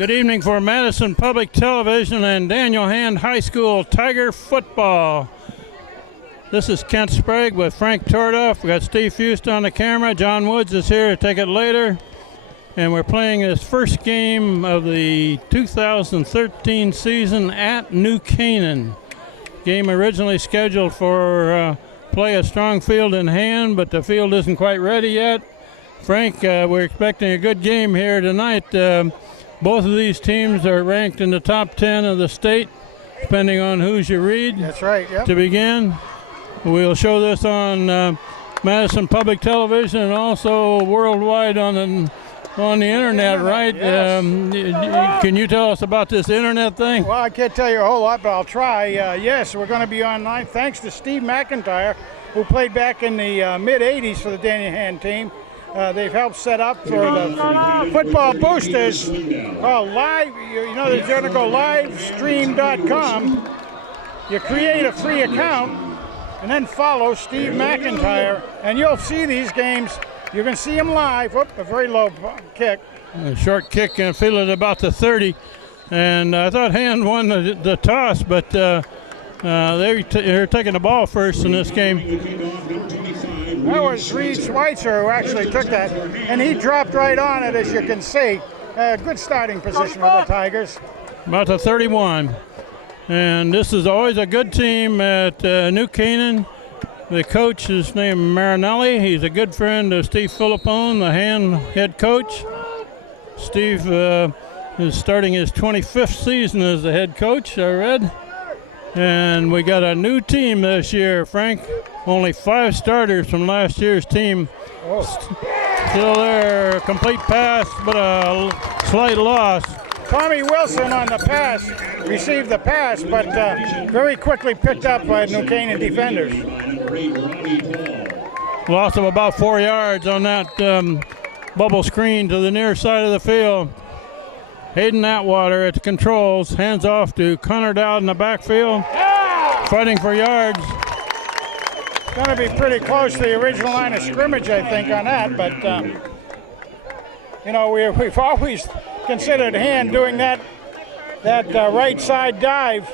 Good evening for Madison Public Television and Daniel Hand High School Tiger football. This is Kent Sprague with Frank Tordoff. We got Steve Fust on the camera. John Woods is here to take it later. And we're playing this first game of the 2013 season at New Canaan. Game originally scheduled for play at Strong Field in Hand, but the field isn't quite ready yet. Frank, we're expecting a good game here tonight. Both of these teams are ranked in the top 10 of the state, depending on who's you read. That's right, yep. To begin, we'll show this on Madison Public Television and also worldwide on the internet, right? Yes. Can you tell us about this internet thing? Well, I can't tell you a whole lot, but I'll try. Yes, we're going to be online thanks to Steve McIntyre, who played back in the mid-'80s for the Daniel Hand team. They've helped set up for the football boosters. Live, you know, they're going to go livestream.com. You create a free account and then follow Steve McIntyre, and you'll see these games. You can see them live. Whoop, a very low kick. A short kick and feel it about the 30. And I thought Hand won the toss, but they're taking the ball first in this game. That was Reed Schweitzer who actually took that, and he dropped right on it, as you can see. Good starting position for the Tigers. About the 31. And this is always a good team at New Canaan. The coach is named Marinelli. He's a good friend of Steve Filippone, the Hand head coach. Steve is starting his 25th season as the head coach, I read. And we got a new team this year, Frank. Only 5 starters from last year's team. Still there, complete pass, but a slight loss. Tommy Wilson on the pass, received the pass, but very quickly picked up by New Canaan defenders. Loss of about 4 yards on that bubble screen to the near side of the field. Hayden Atwater at the controls, hands off to Connor Dowd in the backfield, fighting for yards. Going to be pretty close to the original line of scrimmage, I think, on that. But, you know, we've always considered Hand doing that right side dive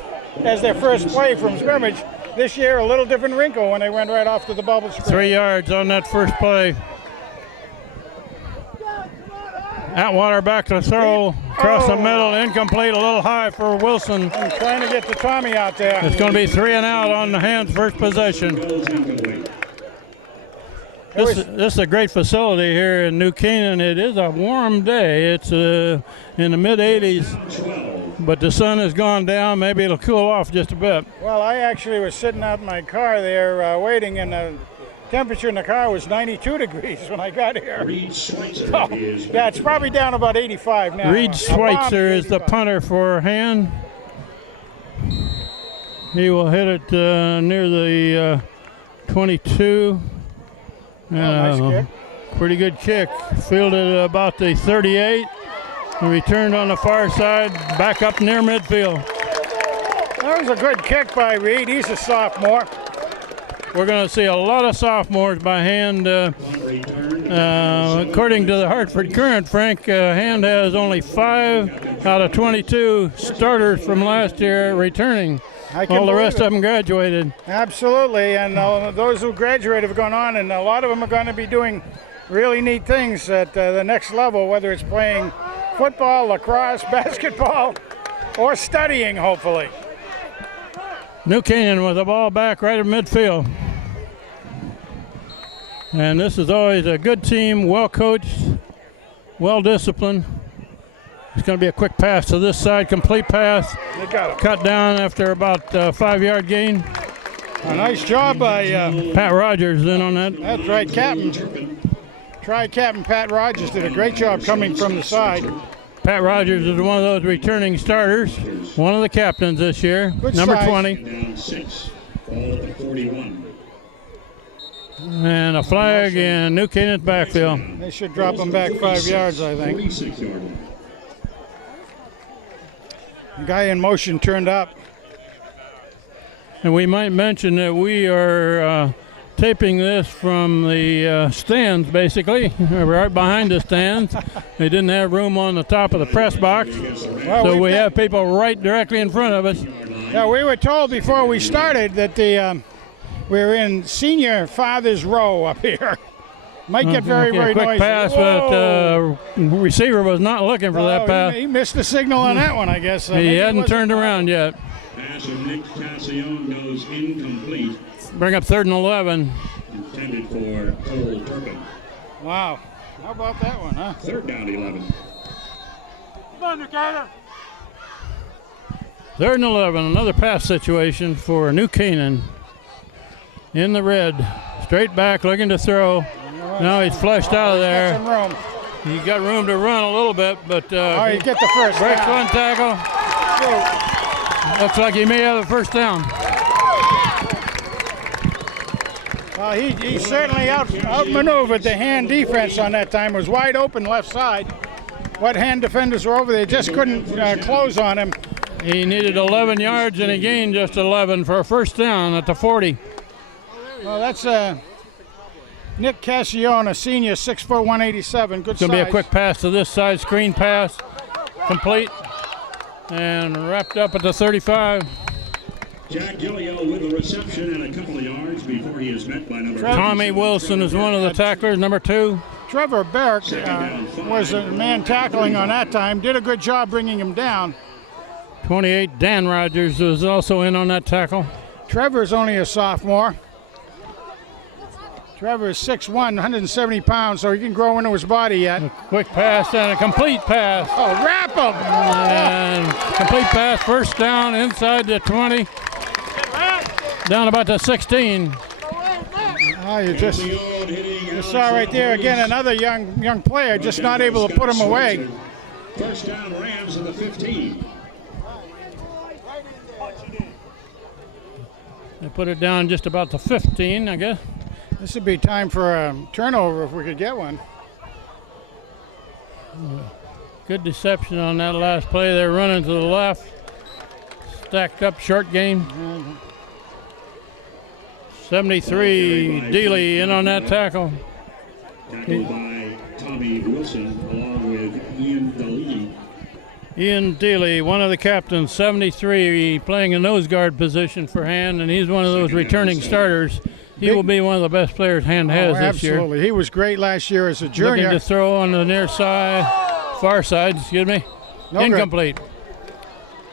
as their first play from scrimmage. This year, a little different wrinkle when they went right off to the bubble screen. 3 yards on that first play. Atwater back to throw, across the middle, incomplete, a little high for Wilson. I'm trying to get the Tommy out there. It's going to be 3 and out on the Hand's first possession. This is a great facility here in New Canaan. It is a warm day. It's in the mid-80s, but the sun has gone down. Maybe it'll cool off just a bit. Well, I actually was sitting out in my car there waiting, and the temperature in the car was 92 degrees when I got here. So, yeah, it's probably down about 85 now. Reed Schweitzer is the punter for Hand. He will hit it near the 22. Nice kick. Pretty good kick. Fielded about the 38. And returned on the far side, back up near midfield. That was a good kick by Reed. He's a sophomore. We're going to see a lot of sophomores by Hand. According to the Hartford Courant, Frank, Hand has only 5 out of 22 starters from last year returning. All the rest of them graduated. Absolutely, and those who graduated have gone on, and a lot of them are going to be doing really neat things at the next level, whether it's playing football, lacrosse, basketball, or studying, hopefully. New Canaan with the ball back right at midfield. And this is always a good team, well coached, well disciplined. It's going to be a quick pass to this side, complete pass. They got it. Cut down after about a 5-yard gain. A nice job by Pat Rogers in on that. That's right, Captain Pat Rogers did a great job coming from the side. Pat Rogers is one of those returning starters, one of the captains this year, good number size. 20. Down 6, ball at the 41. And a flag in New Canaan's backfield. They should drop them back 5 yards, I think. 46-yard line. The guy in motion turned up. And we might mention that we are taping this from the stands, basically, right behind the stands. They didn't have room on the top of the press box, so we have people right directly in front of us. Yeah, we were told before we started that we're in senior father's row up here. Might get very quick noisy. Pass, but receiver was not looking for that pass. He missed the signal on that one, I guess. He hadn't turned around yet. Pass of Nick Cassione goes incomplete. Bring up 3rd and 11. Intended for Cole Turpin. Wow. How about that one, huh? 3rd down 11. 3rd and 11. Another pass situation for New Canaan. In the red. Straight back, looking to throw. Now he's flushed out of there. Got some room. He got room to run a little bit, but You get the first breaks down. one tackle. Looks like he may have the first down. Well, he certainly outmaneuvered the hand defense on that time. It was wide open left side. What hand defenders were over there just couldn't close on him. He needed 11 yards, and he gained just 11 for a first down at the 40. Well, that's Nick Cassione, a senior, 6'4", 187. Good It's going to be a size. quick pass to this side, screen pass, complete, and wrapped up at the 35. Jack Gilliel with the reception and a couple of yards before he is met by number Tommy Wilson is one of the tacklers, number 2. Trevor Berrick was a man tackling on that time. Did a good job bringing him down. 28, Dan Rogers was also in on that tackle. Trevor's only a sophomore. Trevor is 6'1", 170 pounds, so he can grow into his body yet. A quick pass and a complete pass. Oh, wrap him! And complete pass, first down inside the 20. Down about the 16. Oh, you saw right there again another young player just not able to put him away. First down Rams at the 15. They put it down just about the 15, I guess. This would be time for a turnover if we could get one. Good deception on that last play. They're running to the left. Stacked up short game. 73, Dealey in on that tackle. Tackled by Tommy Wilson along with Ian Delaney. Ian Dealey, one of the captains, 73, playing a nose guard position for Hand, and he's one of those returning starters. He will be one of the best players Hand has this year. Absolutely. He was great last year as a junior. Looking to throw on the near side, far side, excuse me. No Incomplete.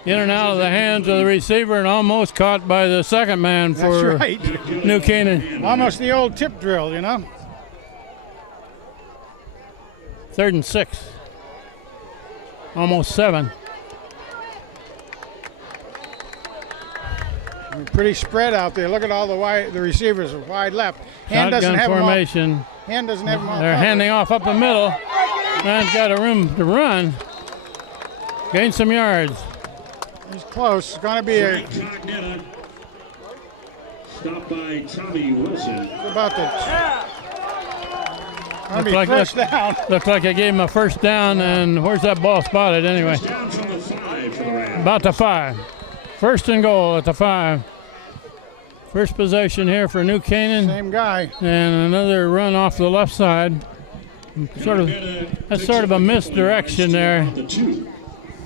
In and out of the hands of the receiver and almost caught by the second man for That's right. New Canaan. Almost the old tip drill, you know. 3rd and 6. Almost 7. Pretty spread out there. Look at all the receivers are wide left. Hand doesn't Shotgun have them all. formation. Hand doesn't have them all. They're covered. handing off up the middle. Man's got a room to run. Gain some yards. He's close. It's going to be Frank Cognetta. Stopped by Tommy Wilson. about the. Going to be like first down. Looked like I gave him a first down, and where's that ball spotted anyway? Down from the 5 for the Rams. About the 5. First and goal at the 5. First possession here for New Canaan, Same guy. and another run off the left side. That's sort of a misdirection there. The 2.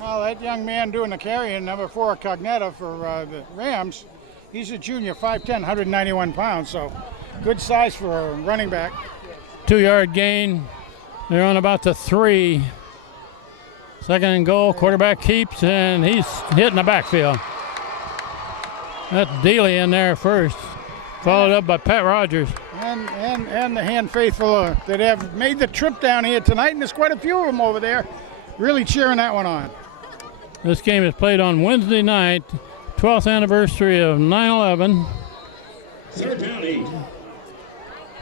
Well, that young man doing the carrying, number 4, Cognetta for the Rams, he's a junior, 5'10", 191 pounds, so good size for a running back. 2-yard gain. They're on about the 3. Second and goal. Quarterback keeps, and he's hitting the backfield. That's Dealey in there first, followed up by Pat Rogers. And the Hand faithful that have made the trip down here tonight, and there's quite a few of them over there really cheering that one on. This game is played on Wednesday night, 12th anniversary of 9/11. 3rd down 8.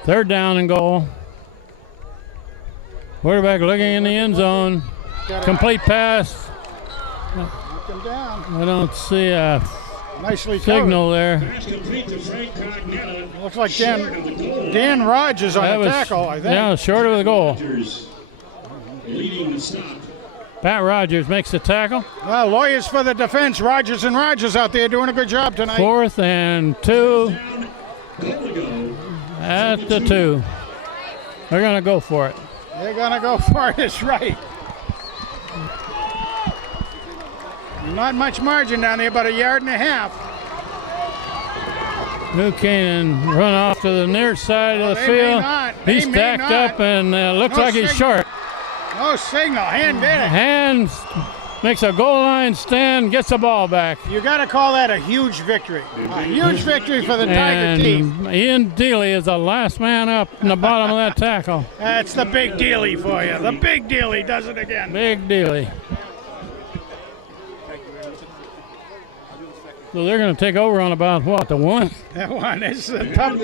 3rd down and goal. Quarterback looking in the end zone. Complete pass. Knock him down. I don't see a Nicely signal there. Pass complete to Frank Cognetta. covered. Looks like Short of the goal. Dan Rogers on That the was, tackle, I think. yeah, short of the goal. Rogers leading the stop. Pat Rogers makes the tackle. Well, lawyers for the defense, Rogers and Rogers out there doing a good job tonight. 4th and 2. Down. Goal to go. At the 2. They're going to go for it. They're going to go for it, it's right. Not much margin down there, about 1.5 yards. New Canaan run off to the near side of the field. He's stacked up and looks like he's short. No signal. Hand did it. Hand makes a goal line stand, gets the ball back. You got to call that a huge victory. A huge victory for the Tiger team. Ian Dealey is the last man up in the bottom of that tackle. That's the big Dealey for you. The big Dealey does it again. Big Dealey. So they're going to take over on about, what, the 1? That one. It's a tough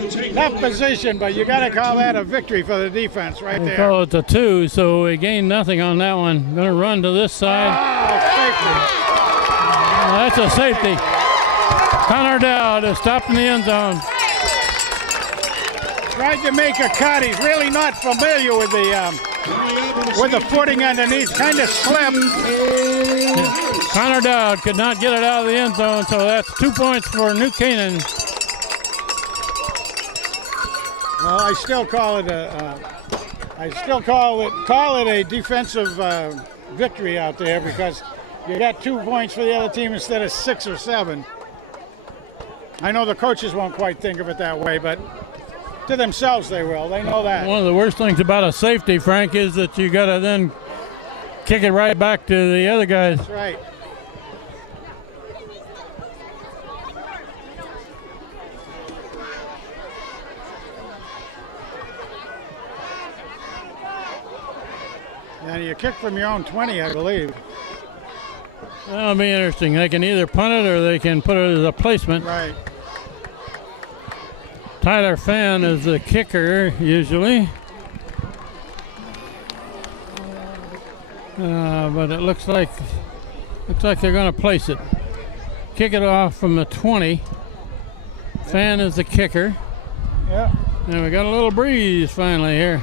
position, but you got to call that a victory for the defense right They there. call it the 2, so we gained nothing on that one. Going to run to this side. Oh, That's a safety. Connor Dowd is stopped in the end zone. Tried to make a cut. He's really not familiar with the footing underneath. Kind of slipped. Connor Dowd could not get it out of the end zone, so that's 2 points for New Canaan. Well, I still call it a defensive victory out there because you got 2 points for the other team instead of 6 or 7. I know the coaches won't quite think of it that way, but to themselves they will. They know that. One of the worst things about a safety, Frank, is that you got to then kick it right back to the other guys. That's right. And you kick from your own 20, I believe. That'll be interesting. They can either punt it or they can put it as a placement. Right. Tyler Fan is the kicker usually. But it looks like they're going to place it. Kick it off from the 20. Fan is the kicker. Yeah. And we got a little breeze finally here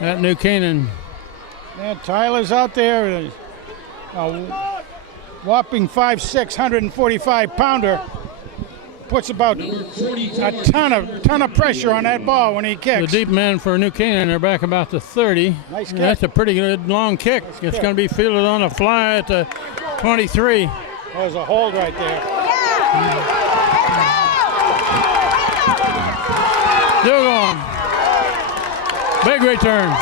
at New Canaan. Yeah, Tyler's out there. A whopping 5'6", 145-pounder. Puts about a ton of pressure on that ball when he kicks. The deep men for New Canaan are back about the 30. Nice kick. That's a pretty good long kick. It's going to be fielded on a fly at the 23. There's a hold right there. Still going. Big return.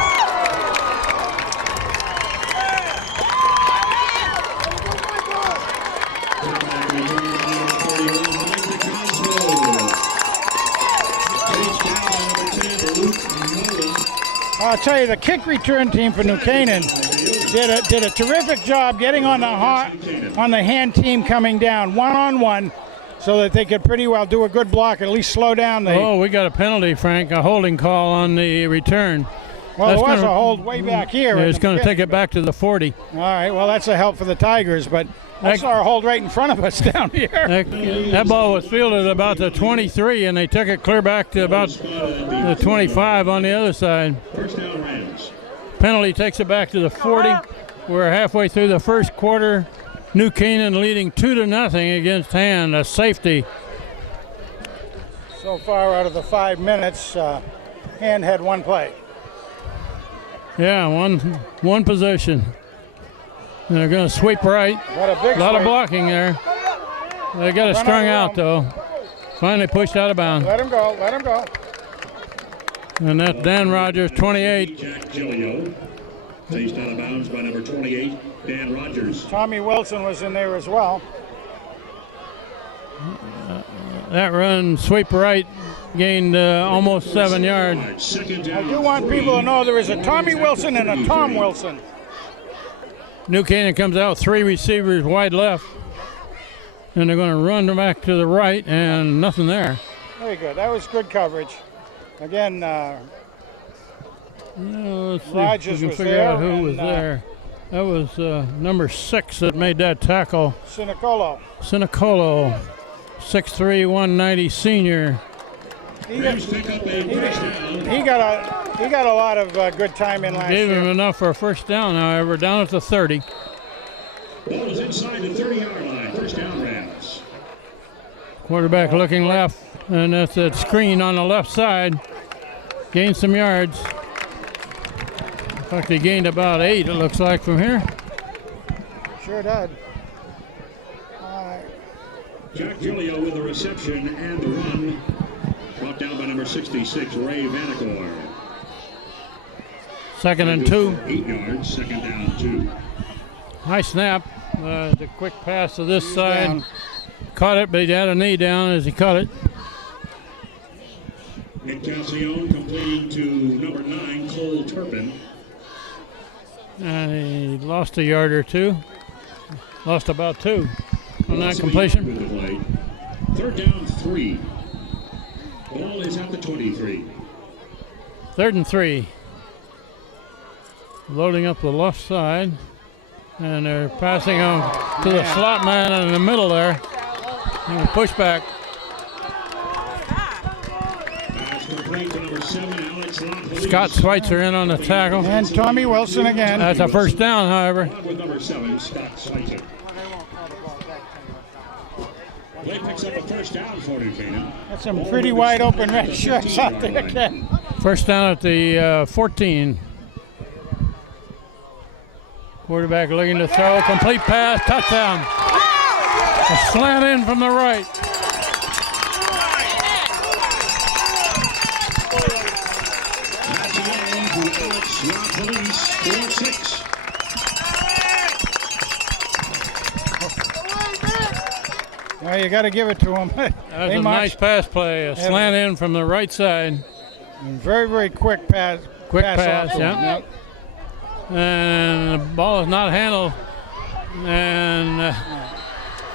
I'll tell you, the kick return team for New Canaan did a terrific job getting on the hand team coming down one-on-one so that they could pretty well do a good block, at least slow down the... Oh, we got a penalty, Frank, a holding call on the return. Well, there was a hold way back here. Yeah, it's going to take it back to the 40. All right, well, that's a help for the Tigers, but I saw a hold right in front of us down here. That ball was fielded about the 23, and they took it clear back to about the 25 on the other side. Penalty takes it back to the 40. We're halfway through the first quarter. New Canaan leading 2-0 against Hand, a safety. So far out of the 5 minutes, Hand had one play. Yeah, one possession. And they're going to sweep right. A lot of blocking there. They got it strung out, though. Finally pushed out of bounds. Let him go, let him go. And that's Dan Rogers, 28. Jack Gilio, chased out of bounds by number 28, Dan Rogers. Tommy Wilson was in there as well. That run, sweep right, gained almost 7 yards. I do want people to know there is a Tommy Wilson and a Tom Wilson. New Canaan comes out, 3 receivers wide left. And they're going to run back to the right, and nothing there. Very good. That was good coverage. Again, let's see Rogers if we can was figure there. out who was there. That was number 6 that made that tackle. Sinicolo. 6'3", 190 senior. He got a lot of good time in last year. Gave him enough for a first down, however, down at the 30. Ball is inside the 30-yard line. First down, Rams. Quarterback looking left, and that's that screen on the left side. Gained some yards. In fact, he gained about 8, it looks like, from here. Sure did. Jack Julio with the reception and the run. Brought down by number 66, Ray Vanacor. 2nd and 2. 8 yards, 2nd down 2. Nice snap. The quick pass to this side. Down. Caught it, but he had a knee down as he caught it. Nick Calcione completing to number 9, Cole Turpin. And he lost a yard or 2. Lost about 2 on that completion. 3rd down 3. Ball is at the 23. 3rd and 3. Loading up the left side. And they're passing on to the slot man in the middle there. And a pushback. Pass complete to number 7, Alex Longholz. Scott Schweitzer in on the tackle. And Tommy Wilson again. That's a first down, however. With number 7, Scott Schweitzer. Play picks up a first down for New Canaan. That's some pretty wide open red shirts out there again. First down at the 14. Quarterback looking to throw. Complete pass. Touchdown. A slant in from the right. Well, you got to give it to them. That was a nice pass play. A slant in from the right side. Very, very quick pass. Quick pass, off. yeah. Yep. And the ball is not handled. And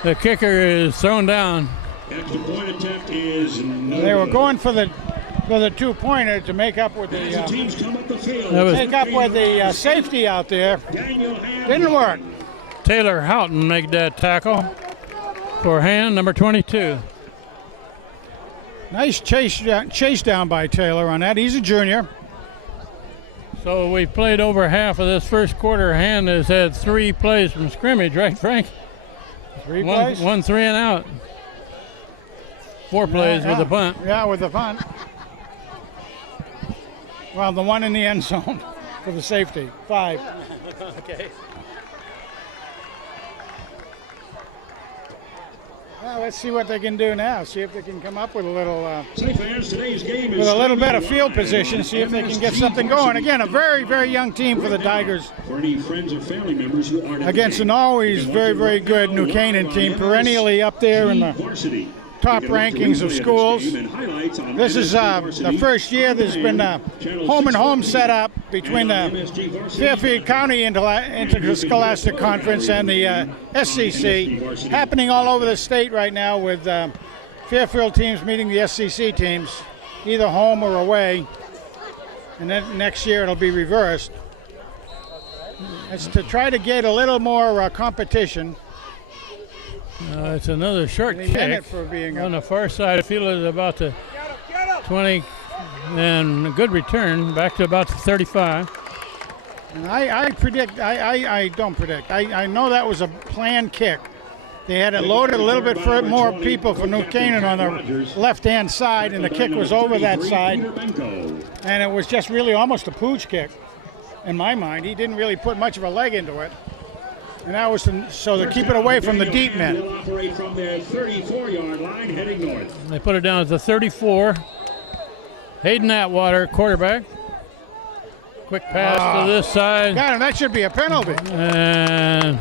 the kicker is thrown down. Extra point attempt is They were going for the 2-pointer to make up with the safety out there. Didn't work. Taylor Houghton made that tackle for hand number 22. Nice chase down by Taylor on that. He's a junior. So we played over half of this first quarter. Hand has had 3 plays from scrimmage, right, Frank? 3 plays? 1 3 and out. 4 plays with the punt. Yeah, with the punt. Well, the one in the end zone for the safety. 5. Okay. Well, let's see what they can do now. See if they can come up with a little, today's game with a little bit of field position. See if they can get something going. Again, a very, very young team for the Tigers. For any friends or family members who aren't Against an always very, very good New Canaan team, perennially up there in the top rankings of schools. This is the first year there's been a home set up between the Fairfield County Interscholastic Conference and the SCC, happening all over the state right now, with Fairfield teams meeting the SCC teams, either home or away. And then next year it'll be reversed. It's to try to get a little more competition. It's another short kick on the far side. I feel it's about the 20, and a good return back to about the 35. And I know that was a planned kick. They had it loaded a little bit for more people for New Canaan on the left-hand side, and the kick was over that side. And it was just really almost a pooch kick, in my mind. He didn't really put much of a leg into it. And that was so to keep it away from the deep men. Operate from their 34-yard line, heading north. They put it down at the 34. Hayden Atwater, quarterback. Quick pass to this side. God, that should be a penalty. And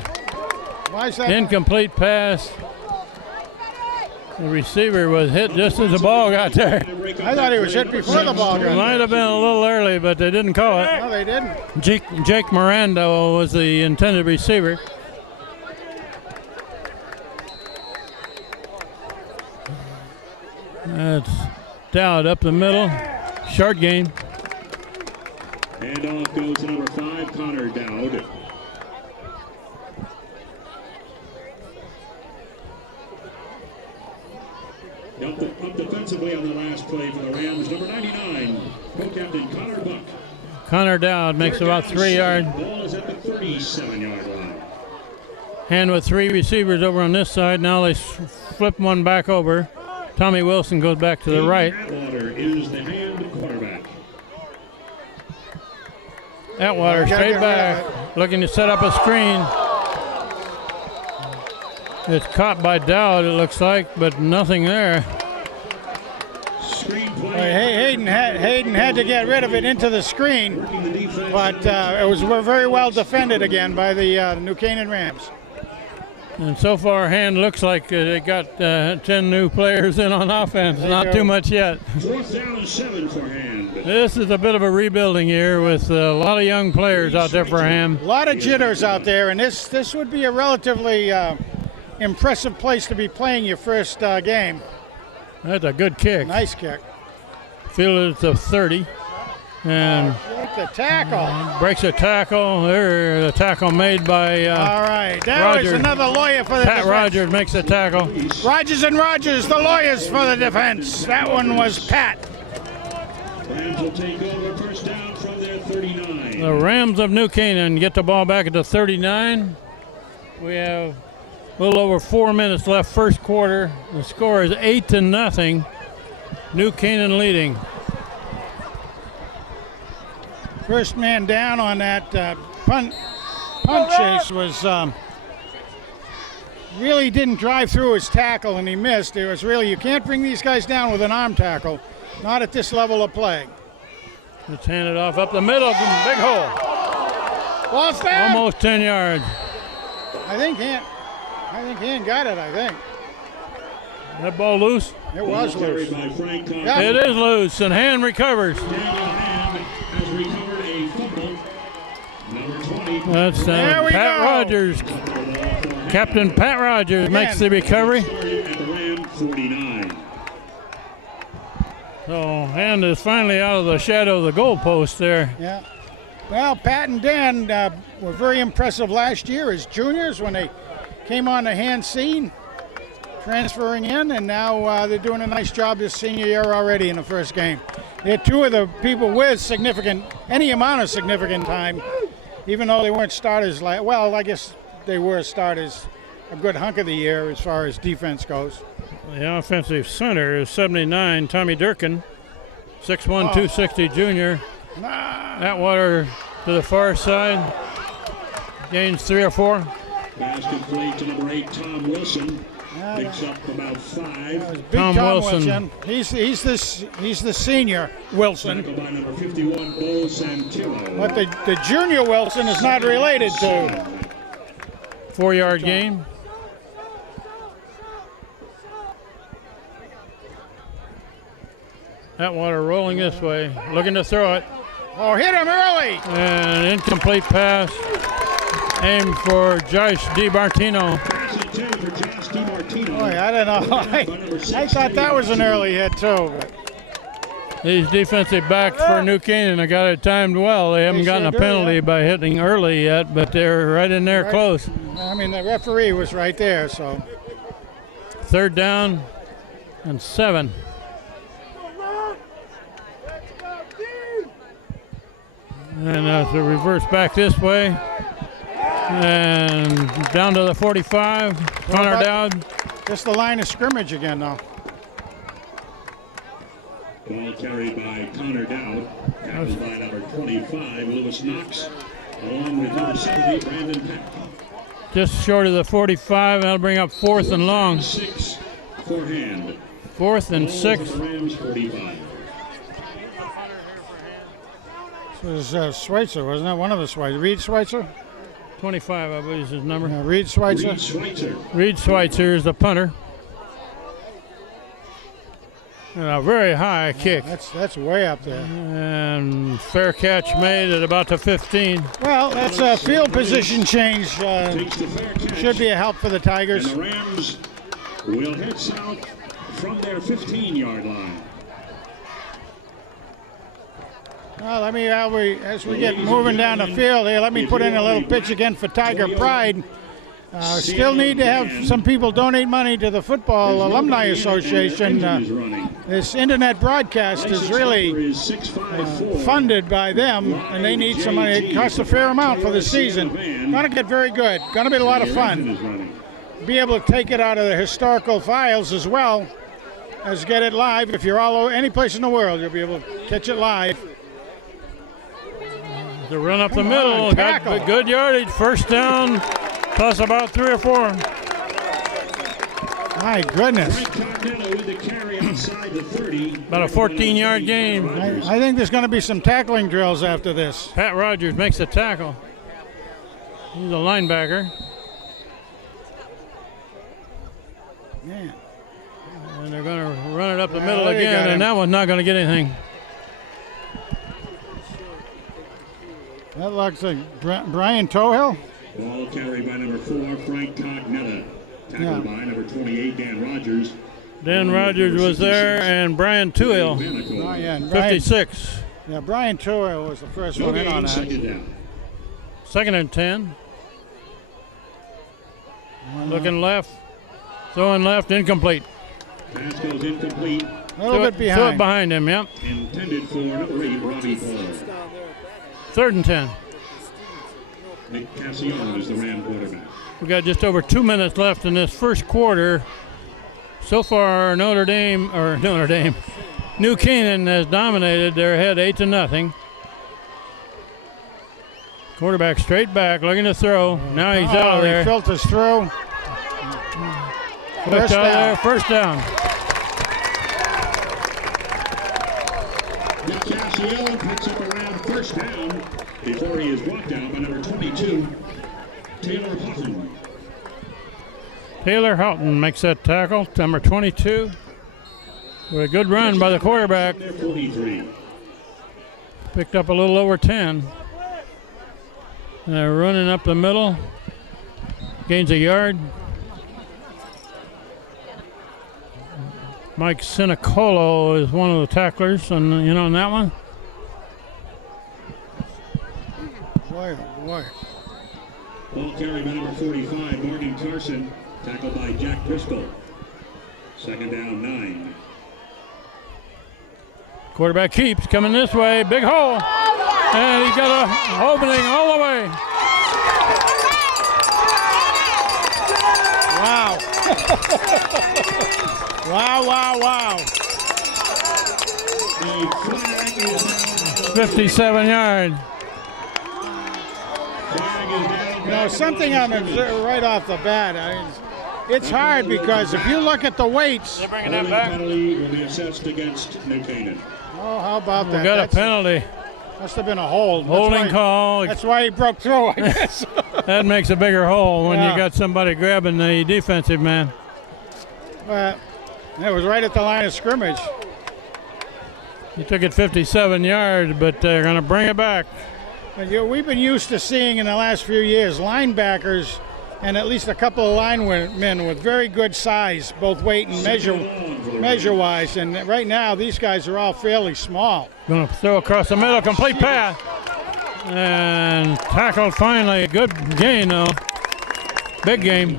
why is that? Incomplete pass. The receiver was hit just as the ball got there. I thought he was hit before the ball got there. Might have been a little early, but they didn't call it. No, they didn't. Jake Miranda was the intended receiver. That's Dowd up the middle. Short gain. And off goes to number 5, Connor Dowd. Up defensively on the last play for the Rams, number 99, co-captain Connor Buck. Connor Dowd makes about 3 yards. Ball is at the 37-yard line. Hand with 3 receivers over on this side. Now they flip one back over. Tommy Wilson goes back to the right. Atwater is the hand quarterback. Atwater straight back, looking to set up a screen. It's caught by Dowd, it looks like, but nothing there. Hayden had to get rid of it into the screen, but it was very well defended again by the New Canaan Rams. And so far, Hand looks like they got 10 new players in on offense. Not too much yet. 4th down and 7 for Hand. This is a bit of a rebuilding year with a lot of young players out there for Ham. A lot of jitters out there, and this would be a relatively impressive place to be playing your first game. That's a good kick. Nice kick. Fielded at the 30. And the tackle. Breaks a tackle. There, the tackle made by all right, that Rogers. was another lawyer for the Pat defense. Rogers makes the tackle. Rogers and Rogers, the lawyers for the defense. That one was Pat. Rams will take over, first down from their 39. The Rams of New Canaan get the ball back at the 39. We have a little over 4 minutes left, first quarter. The score is 8-0. New Canaan leading. First man down on that punt chase was really didn't drive through his tackle, and he missed. It was really, you can't bring these guys down with an arm tackle, not at this level of play. It's handed off up the middle, big hole. Ball's down. Almost 10 yards. I think Hand got it, I think. That ball loose? It was loose. Yeah. It is loose, and Hand recovers. Has recovered a fumble. Number 20. That's Pat Rogers. Captain Pat Rogers makes the recovery. At the Ram 49. So Hand is finally out of the shadow of the goalpost there. Yeah. Well, Pat and Dan were very impressive last year as juniors when they came on the Hand scene, transferring in, and now they're doing a nice job this senior year already in the first game. They're two of the people with any amount of significant time, even though they weren't starters. Well, I guess they were starters a good hunk of the year as far as defense goes. The offensive center is 79, Tommy Durkin, 6'1", 260 junior. Atwater to the far side, gains 3 or 4. Pass complete to number 8, Tom Wilson. Picks up about 5. Tom Wilson. He's the senior Wilson. Tackle by number 51, Bo Santillo. But the junior Wilson is not related to. 4-yard gain. Atwater rolling this way, looking to throw it. Oh, hit him early. And incomplete pass. Aimed for Josh DiMartino. Boy, I don't know. I thought that was an early hit, too. But. These defensive backs for New Canaan, I got it timed well. They haven't gotten a penalty by hitting early yet, but they're right in there close. I mean, the referee was right there, so. 3rd down and 7. And to reverse back this way. And down to the 45. Connor Dowd. Just the line of scrimmage again, though. Ball carried by Connor Dowd. Tackled by number 25, Lewis Knox. Along with number 70, Brandon Peck. Just short of the 45. That'll bring up 4th and long. 6 for Hand. 4th and 6. Rams 45. This was Schweitzer, wasn't it? One of the Schweitzer. Reed Schweitzer? 25, I believe is his number. Yeah, Reed Schweitzer. Reed Schweitzer is the punter. And a very high kick. That's way up there. And fair catch made at about the 15. Well, that's a field position change. Should be a help for the Tigers. And the Rams will head south from their 15-yard line. Well, as we get moving down the field here, let me put in a little pitch again for Tiger Pride. Still need to have some people donate money to the Football Alumni Association. This internet broadcast is really funded by them, and they need some money. It costs a fair amount for the season. Going to get very good. Going to be a lot of fun. Be able to take it out of the historical files as well us get it live. If you're all over, any place in the world, you'll be able to catch it live. The run up the middle, got good yardage, first down, plus about 3 or 4. My goodness. About a 14-yard game. I think there's going to be some tackling drills after this. Pat Rogers makes the tackle. He's a linebacker. Man. And they're going to run it up the middle again, and that one's not going to get anything. That looks like Brian Tohill. Ball carried by number 4, Frank Cognetta. Tackled by number 28, Dan Rogers. Dan Rogers was there, and Brian Tuill, 56. Yeah, Brian Tuill was the first one in on that. Second and 10. Looking left, throwing left, incomplete. Pass goes incomplete. A little bit behind. Throw it behind him, yep. Intended for number 8, Robbie Paul. 3rd and 10. Nick Cassione is the Ram quarterback. We got just over 2 minutes left in this first quarter. So far, New Canaan has dominated. They're ahead 8-0. Quarterback straight back, looking to throw. Now he's out of there. He filters through. First down. First down. Nick Cassione picks up around first down before he is brought down by number 22, Taylor Houghton. Taylor Houghton makes that tackle, number 22. With a good run by the quarterback. Picked up a little over 10. And they're running up the middle. Gains a yard. Mike Sinicolo is one of the tacklers, and on that one. Boy, oh boy. Ball carried by number 45, Morgan Carson. Tackled by Jack Driscoll. Second down, 9. Quarterback keeps coming this way. Big hole. And he's got an opening all the way. Wow. Wow. 57 yards. Something I'm observing right off the bat. It's hard because if you look at the weights. They're bringing that back. Penalty will be assessed against New Canaan. Oh, how about that? We got a penalty. Must have been a hold. Holding call. That's why he broke through, I guess. That makes a bigger hole when you got somebody grabbing the defensive man. It was right at the line of scrimmage. He took it 57 yards, but they're going to bring it back. We've been used to seeing in the last few years linebackers and at least a couple of linemen with very good size, both weight and measure-wise. And right now, these guys are all fairly small. Going to throw across the middle, complete pass. And tackled finally. Good gain, though. Big game.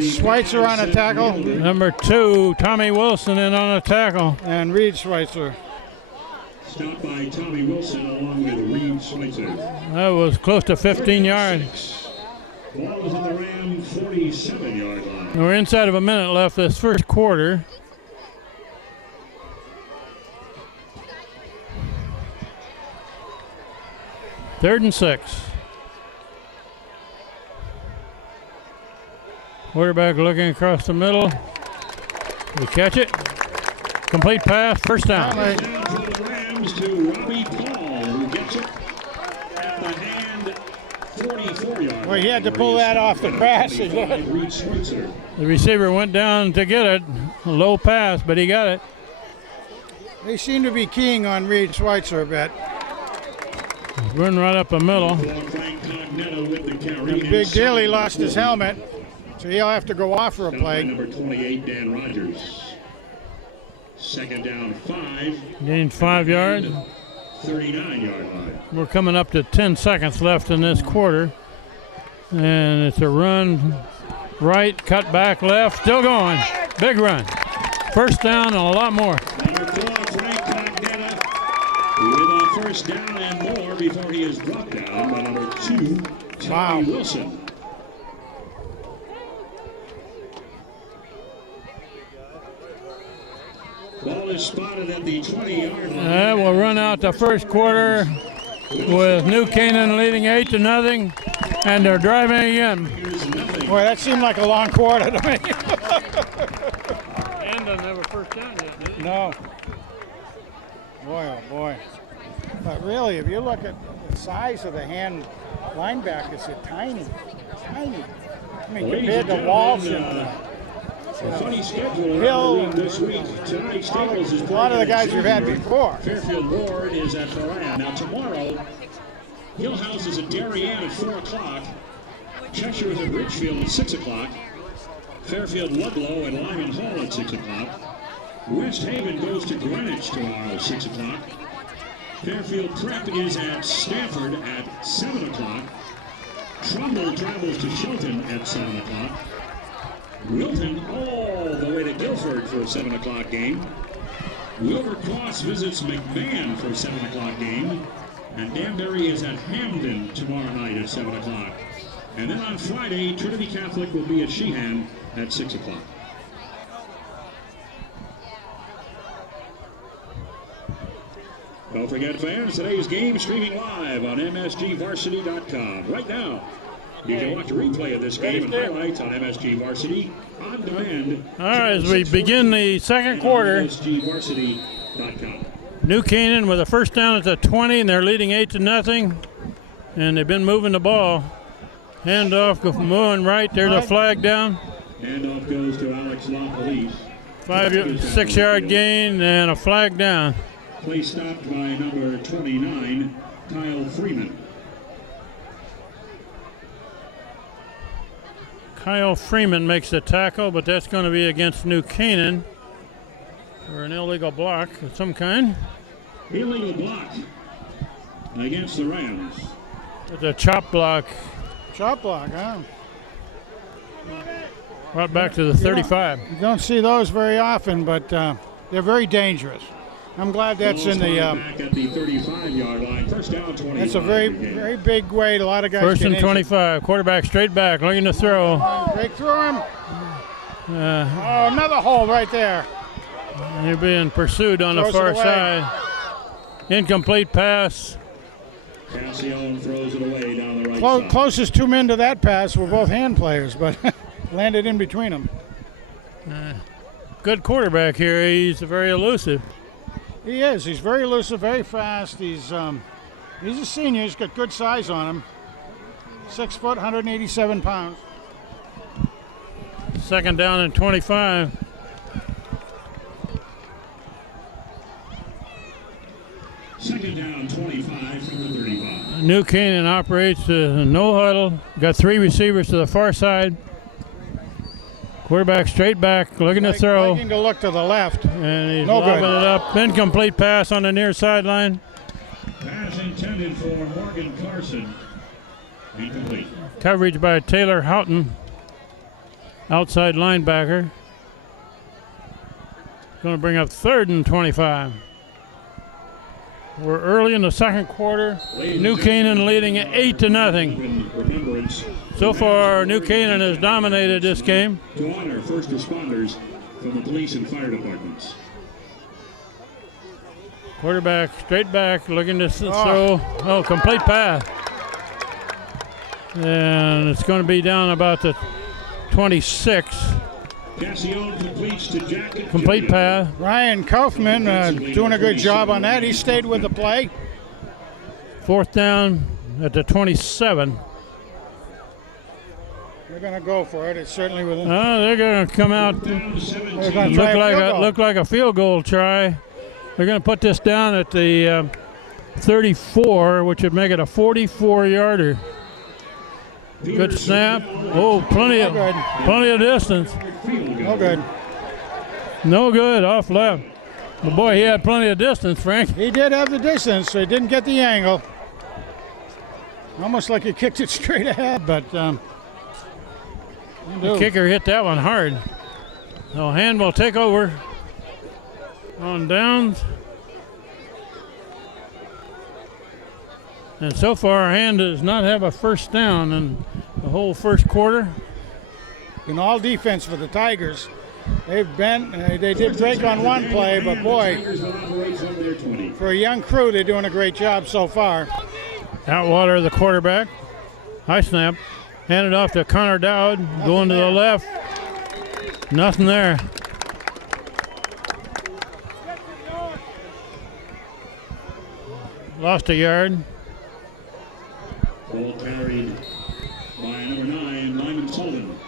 Schweitzer on a tackle. Number 2, Tommy Wilson in on a tackle. And Reed Schweitzer. Stopped by Tommy Wilson along with Reed Schweitzer. That was close to 15 yards. Ball is at the Ram 47-yard line. We're inside of a minute left this first quarter. Third and 6. Quarterback looking across the middle. We catch it. Complete pass, first down. Down for the Rams to Robbie Paul, who gets it at the hand 44-yard. Well, he had to pull that off the pass. The receiver went down to get it. A low pass, but he got it. They seem to be keying on Reed Schweitzer a bit. Run right up the middle. Big deal, he lost his helmet, so he'll have to go off for a play. Number 28, Dan Rogers. Second down, 5. Gained 5 yards. 39-yard line. We're coming up to 10 seconds left in this quarter. And it's a run right, cut back left, still going. Big run. First down and a lot more. Number 4, Frank Cognetta with a first down and more before he is brought down by number 2, Tommy Wilson. Ball is spotted at the 20-yard line. That will run out the first quarter with New Canaan leading 8-0, and they're driving again. Boy, that seemed like a long quarter to me. And doesn't have a first down yet, did he? No. Boy, oh boy. But really, if you look at the size of the hand linebackers, they're tiny. Tiny. I mean, compared to Walsh and a funny schedule Hill, this week. Tonight, Staples is a lot of the guys we've had before. Fairfield Ward is at Moran. Now tomorrow, Hillhouse is at Darien at 4 o'clock. Cheshire is at Ridgefield at 6 o'clock. Fairfield Ludlow and Lyman Hall at 6 o'clock. West Haven goes to Greenwich tomorrow at 6 o'clock. Fairfield Prep is at Stanford at 7 o'clock. Trumbull travels to Shelton at 7 o'clock. Wilton all the way to Guilford for a 7 o'clock game. Wilbur Cross visits McMahon for a 7 o'clock game. And Danbury is at Hamden tomorrow night at 7 o'clock. And then on Friday, Trinity Catholic will be at Sheehan at 6 o'clock. Don't forget, fans, today's game streaming live on MSGVarsity.com. Right now, you can watch a replay of this game and highlights on MSG Varsity on demand. All right, as we begin the second quarter, MSGVarsity.com. New Canaan with a first down at the 20, and they're leading 8-0. And they've been moving the ball. Handoff moving right. There's a flag down. Handoff goes to Alex LaPolice. 6-yard gain and a flag down. Play stopped by number 29, Kyle Freeman. Kyle Freeman makes the tackle, but that's going to be against New Canaan for an illegal block of some kind. Illegal block against the Rams. It's a chop block. Chop block, huh? Right back to the 35. You don't see those very often, but they're very dangerous. I'm glad that's in the. Back at the 35-yard line. First down, 25. That's a very big weight. A lot of guys. First get and 25. injured. Quarterback straight back, looking to throw. Break through him. Another hole right there. You're being pursued on the Throws far it away. side. Incomplete pass. Cassione throws it away down the right side. Closest two men to that pass were both hand players, but landed in between them. Good quarterback here. He's very elusive. He is. He's very elusive, very fast. He's a senior. He's got good size on him. 6 foot, 187 pounds. Second down and 25. Second down, 25 from the 35. New Canaan operates no huddle. Got three receivers to the far side. Quarterback straight back, looking to throw. Liking to look to the left. And he's No lobbing good. it up. Incomplete pass on the near sideline. Pass intended for Morgan Carson. Incomplete. Coverage by Taylor Houghton. Outside linebacker. Going to bring up third and 25. We're early in the second quarter. New Canaan leading 8-0. So far, New Canaan has dominated this game. To honor first responders from the police and fire departments. Quarterback straight back, looking to throw. Oh, complete pass. And it's going to be down about the 26. Cassione completes to Jack. Complete pass. Ryan Kaufman doing a good job on that. He stayed with the play. Fourth down at the 27. They're going to go for it. It's certainly within. Oh, they're going to come out. They're going to try a field goal. Look like a field goal try. They're going to put this down at the 34, which would make it a 44-yarder. Good snap. Oh, plenty of distance. No good. No good. Off left. But boy, he had plenty of distance, Frank. He did have the distance, so he didn't get the angle. Almost like he kicked it straight ahead, but The kicker hit that one hard. So Hand will take over on downs. And so far, Hand does not have a first down in the whole first quarter. in all defense for the Tigers. They've been, they did break on one play, but boy, for a young crew, they're doing a great job so far. Atwater, the quarterback. High snap. Handed off to Connor Dowd. Going to the left. Nothing there. Lost a yard. Ball carried by number 9, Lyman Sullivan.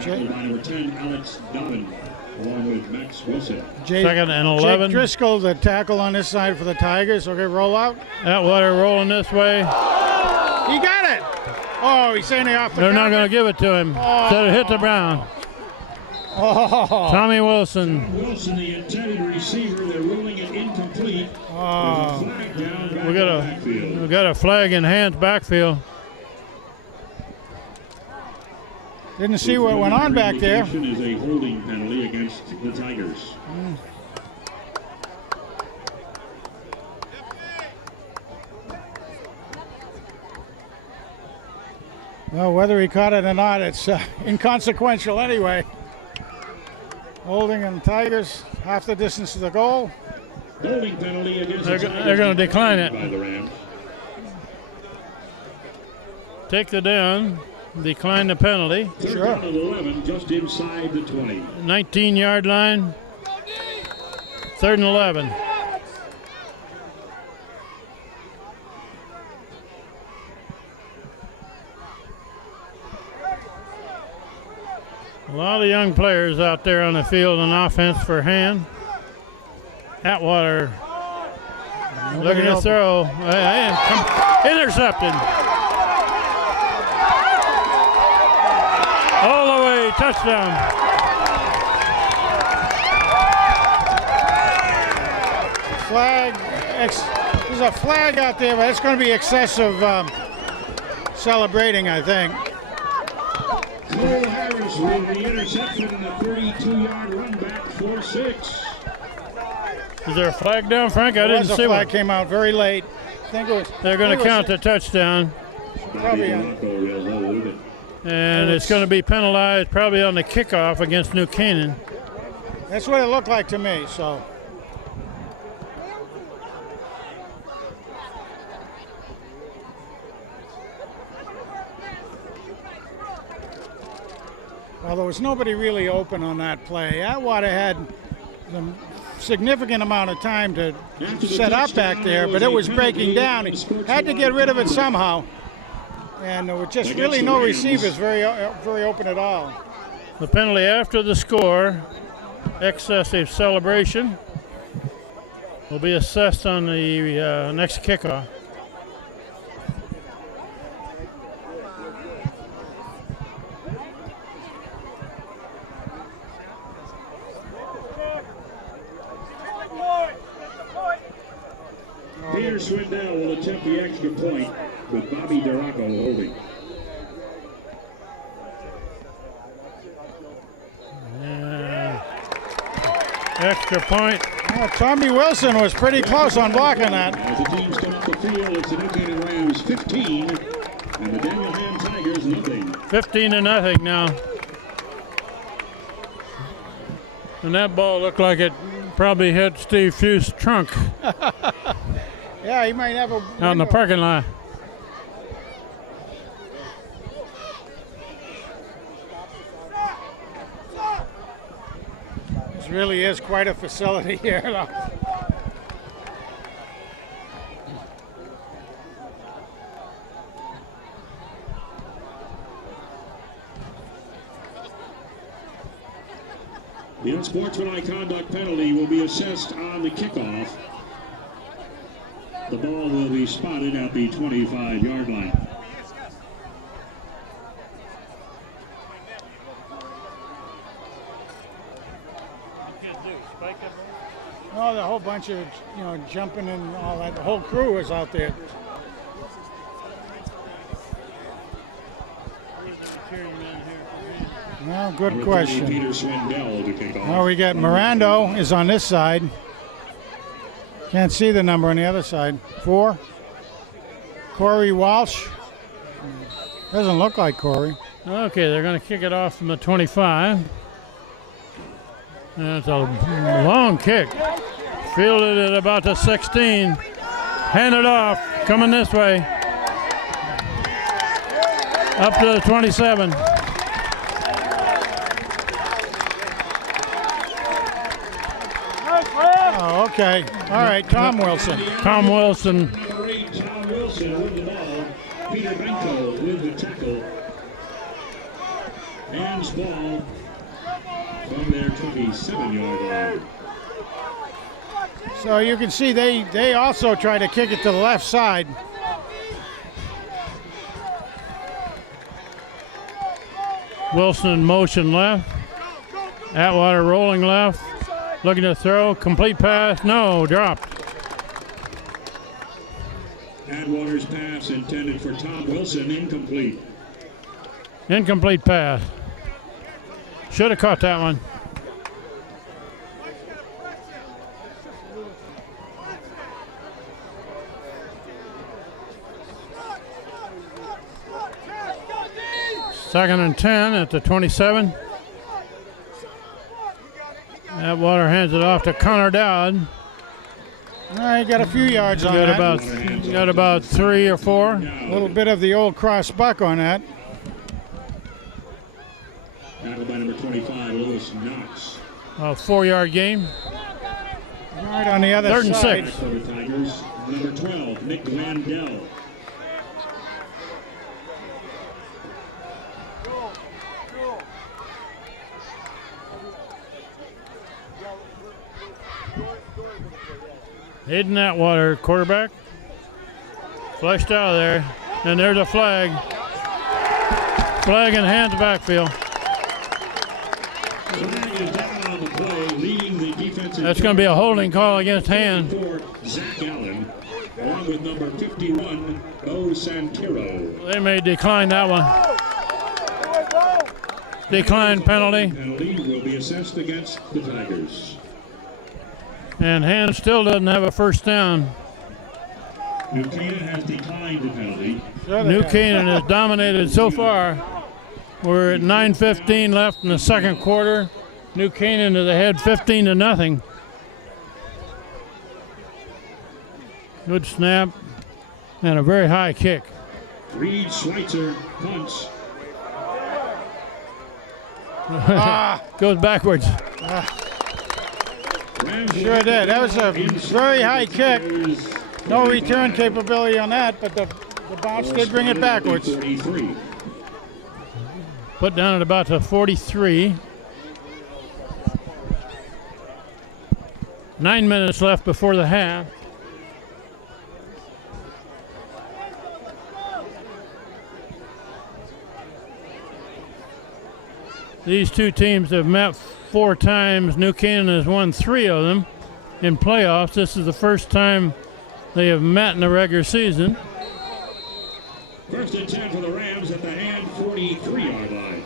Tackled by number 10, Alex Dobbin, along with Max Wilson. Second and 11. Jake Driscoll, the tackle on this side for the Tigers. Okay, roll out. Atwater rolling this way. He got it. Oh, he's saying off the They're not going to give it to him. Said it hit the ground. Oh. Tommy Wilson. Wilson, the intended receiver, they're ruling it incomplete. Oh. We got a flag in hands backfield. Didn't see what went on back there. Is a holding penalty against the Tigers. Well, whether he caught it or not, it's inconsequential anyway. Holding and Tigers half the distance to the goal. Holding penalty against They're going to decline it. by the Rams. Take the down. Decline the penalty. Third down and 11, just inside the 20. 19-yard line. Third and 11. A lot of young players out there on the field on offense for hand. Atwater looking to throw. Intercepted. All the way, touchdown. There's a flag out there, but it's going to be excessive celebrating, I think. Cole Harris with the interception and the 32-yard run back for 6. Is there a flag down, Frank? I didn't see one. The flag came out very late. I think it was. They're going to count the touchdown. Probably And it's going to be penalized probably on the kickoff against New Canaan. That's what it looked like to me, so. Well, there was nobody really open on that play. Atwater had a significant amount of time to set up back there, but it was breaking down. He had to get rid of it somehow. And there were just really no receivers very open at all. The penalty after the score, excessive celebration, will be assessed on the next kickoff. Peter Swindell will attempt the extra point with Bobby Duraco holding. Extra point. Tommy Wilson was pretty close on blocking that. As the teams come up the field, it's the New Canaan Rams 15 and the Daniel Ham Tigers nothing. 15-0 now. And that ball looked like it probably hit Steve Fuse's trunk. Yeah, he might have a out in the parking lot. This really is quite a facility here. The unsportsmanlike conduct penalty will be assessed on the kickoff. The ball will be spotted at the 25-yard line. Oh, the whole bunch of, jumping and all that. The whole crew was out there. Well, good question. Peter Swindell to kick off. Well, we got Mirando is on this side. Can't see the number on the other side. 4. Corey Walsh. Doesn't look like Corey. Okay, they're going to kick it off from the 25. That's a long kick. Fielded at about the 16. Handed off. Coming this way. Up to the 27. Oh, okay. All right, Tom Wilson. Tom Wilson. Number 8, Tom Wilson with the ball. Peter Benko with the tackle. Hands ball from their 27-yard line. So you can see they also try to kick it to the left side. Wilson in motion left. Atwater rolling left. Looking to throw. Complete pass. No, dropped. Atwater's pass intended for Tom Wilson, incomplete. Incomplete pass. Should have caught that one. Second and 10 at the 27. Atwater hands it off to Connor Dowd. All right, got a few yards on that. Got about 3 or 4. A little bit of the old cross buck on that. Tackled by number 25, Lewis Knox. A 4-yard gain. All right, on the other 3rd and side. 6. For the Tigers, number 12, Nick Vandell. Hayden Atwater, quarterback. Flushed out of there. And there's a flag. Flag in hands backfield. Flag is down on the play, leading the defensive. That's going to be a holding call against Hand. For Zach Allen, along with number 51, Bo Santero. They may decline that one. Decline penalty. Penalty will be assessed against the Tigers. And Hand still doesn't have a first down. New Canaan has declined the penalty. New Canaan has dominated so far. We're at 9:15 left in the second quarter. New Canaan is ahead 15-0. Good snap and a very high kick. Reed Schweitzer punts. Goes backwards. Sure did. That was a very high kick. No return capability on that, but the bounce did bring it backwards. 43. Put down at about the 43. 9 minutes left before the half. These two teams have met 4 times. New Canaan has won 3 of them in playoffs. This is the first time they have met in the regular season. First and 10 for the Rams at the Hand 43-yard line.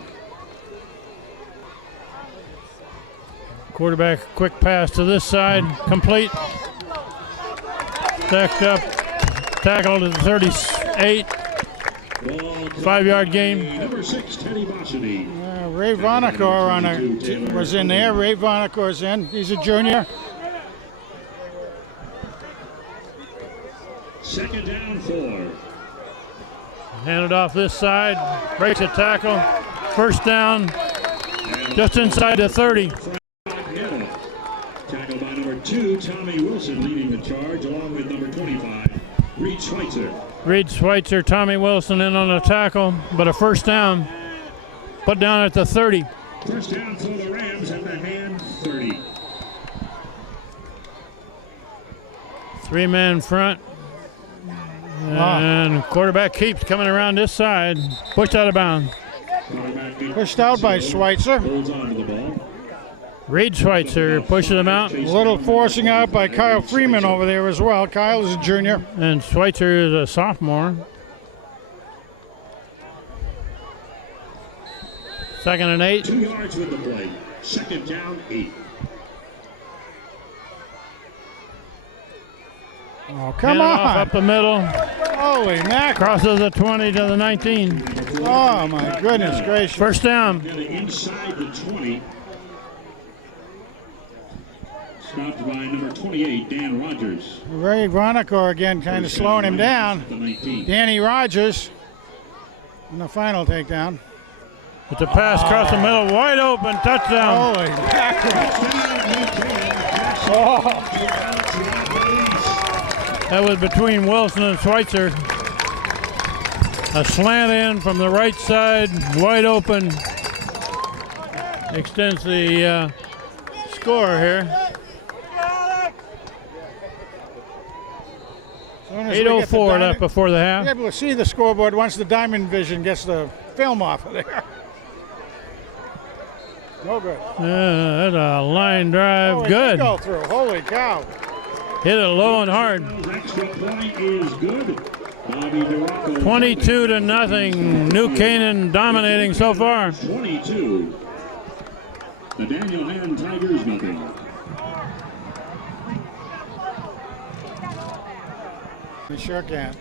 Quarterback, quick pass to this side, complete. Stacked up, tackled at 38. 5-yard gain. Number 6, Teddy Bossity. Ray Vonnecourt was in there. Ray Vonnecourt's in. He's a junior. Second down 4. Handed off this side, breaks a tackle. First down, just inside the 30. Tackled by number 2, Tommy Wilson, leading the charge, along with number 25, Reed Schweitzer. Reed Schweitzer, Tommy Wilson in on the tackle, but a first down. Put down at the 30. First down for the Rams at the Hand 30. 3-man front. And quarterback keeps coming around this side. Pushed out of bounds. Pushed out by Schweitzer. Holds on to the ball. Reed Schweitzer pushes him out. A little forcing out by Kyle Freeman over there as well. Kyle is a junior. And Schweitzer is a sophomore. Second and 8. 2 yards with the play. Second down 8. Oh, come Handed off on. up the middle. Holy mackerel. Crosses the 20 to the 19. Oh, my goodness gracious. First down. Inside the 20. Stopped by number 28, Dan Rogers. Ray Gronicor again kind of slowing him down. Danny Rogers in the final takedown. It's a pass across the middle, wide open, touchdown. Holy mackerel. Oh. That was between Wilson and Schweitzer. A slant in from the right side, wide open. Extends the score here. 8:04 left before the half. You'll be able to see the scoreboard once the Diamond Vision gets the film off of there. No good. That's a line drive. Oh, good. Go through. Holy cow. Hit it low and hard. Extra point is good. 22-0. New Canaan dominating so far. 22. The Daniel Hand Tigers, nothing. We sure can.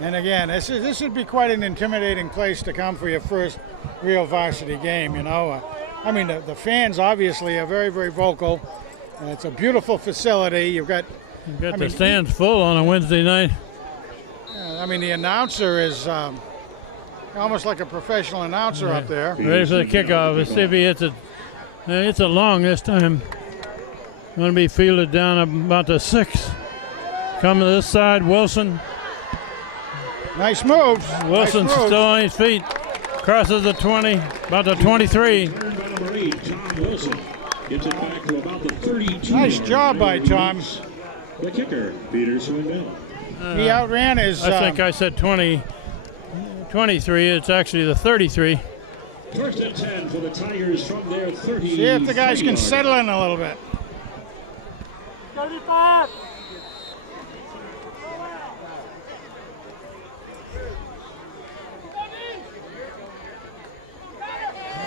And again, this would be quite an intimidating place to come for your first real varsity game, you know. I mean, the fans obviously are very, very vocal. It's a beautiful facility. You've got the stands full on a Wednesday night. I mean, the announcer is almost like a professional announcer up there. Ready for the kickoff. Let's see if he hits it. It's a long this time. Going to be fielded down about the 6. Coming to this side, Wilson. Nice moves. Wilson's nice moves. still on his feet. Crosses the 20, about the 23. Number 8, Tom Wilson. Gets it back to about the 32. Nice job by Tom. The kicker, Peter Swindell. He outran his... I think I said 23. It's actually the 33. First and 10 for the Tigers from their 30. See if the guys can settle in a little bit. 35.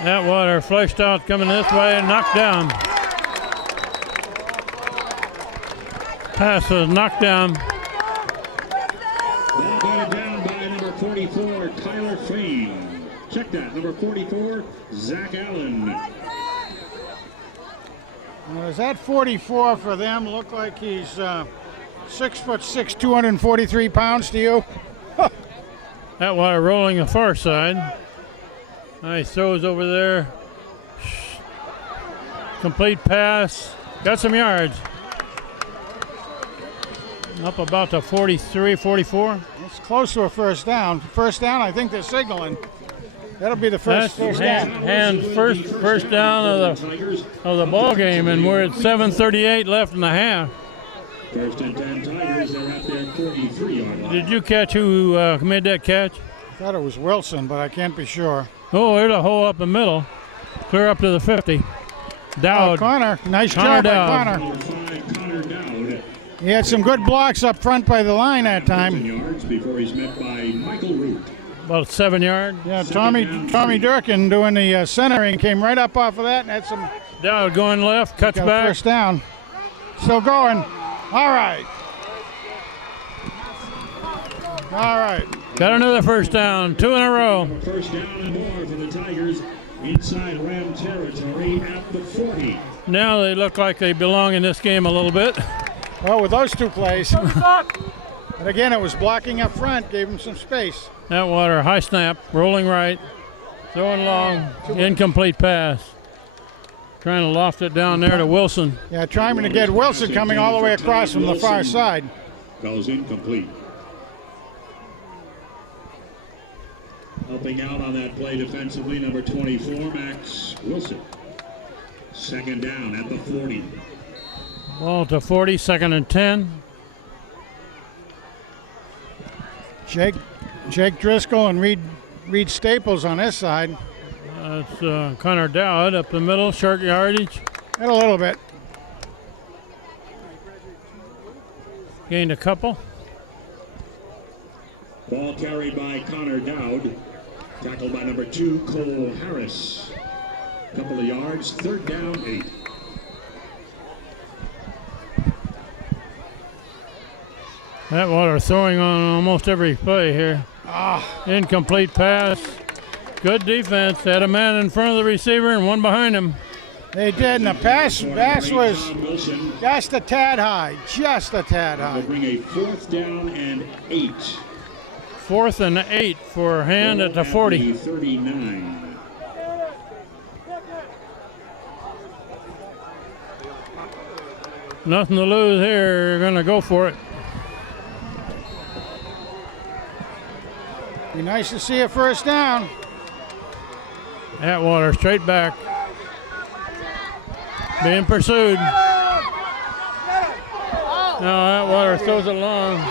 Atwater flushed out, coming this way and knocked down. Pass was knocked down. Ball batted down by number 44, Kyler Fain. Check that, number 44, Zach Allen. Does that 44 for them look like he's 6'6", 243 pounds to you? Atwater rolling the far side. Nice throws over there. Complete pass. Got some yards. Up about to 43, 44. It's close to a first down. First down, I think they're signaling. That'll be the first down. And first down of the ball game, and we're at 7:38 left in the half. First and 10 Tigers, they're at their 43-yard line. Did you catch who made that catch? I thought it was Wilson, but I can't be sure. Oh, there's a hole up the middle. Clear up to the 50. Dowd. Connor, nice job by Connor. Number 5, Connor Dowd. He had some good blocks up front by the line that time. Yards before he's met by Michael Root. About 7 yards. Yeah, Tommy Durkin doing the centering came right up off of that and had some. Dowd going left, cuts back. First down. Still going. All right. All right. Got another first down, 2 in a row. First down and more for the Tigers inside Ram territory at the 40. Now they look like they belong in this game a little bit. Well, with those two plays. But again, it was blocking up front, gave him some space. Atwater, high snap, rolling right, throwing long, incomplete pass. Trying to loft it down there to Wilson. Yeah, trying to get Wilson coming all the way across from the far side. Goes incomplete. Helping out on that play defensively, number 24, Max Wilson. Second down at the 40. Ball to 40, 2nd and 10. Jake Driscoll and Reed Staples on this side. That's Connor Dowd up the middle, short yardage. And a little bit. Gained a couple. Ball carried by Connor Dowd. Tackled by number 2, Cole Harris. Couple of yards, 3rd down, 8. Atwater throwing on almost every play here. Incomplete pass. Good defense. Had a man in front of the receiver and one behind him. They did, and the pass was Tom Wilson just a tad high, just a tad will high. bring a 4th down and 8. 4th and 8 for Hand at the 40. 39. Nothing to lose here. You're going to go for it. Be nice to see a first down. Atwater straight back. Being pursued. Now Atwater throws it long.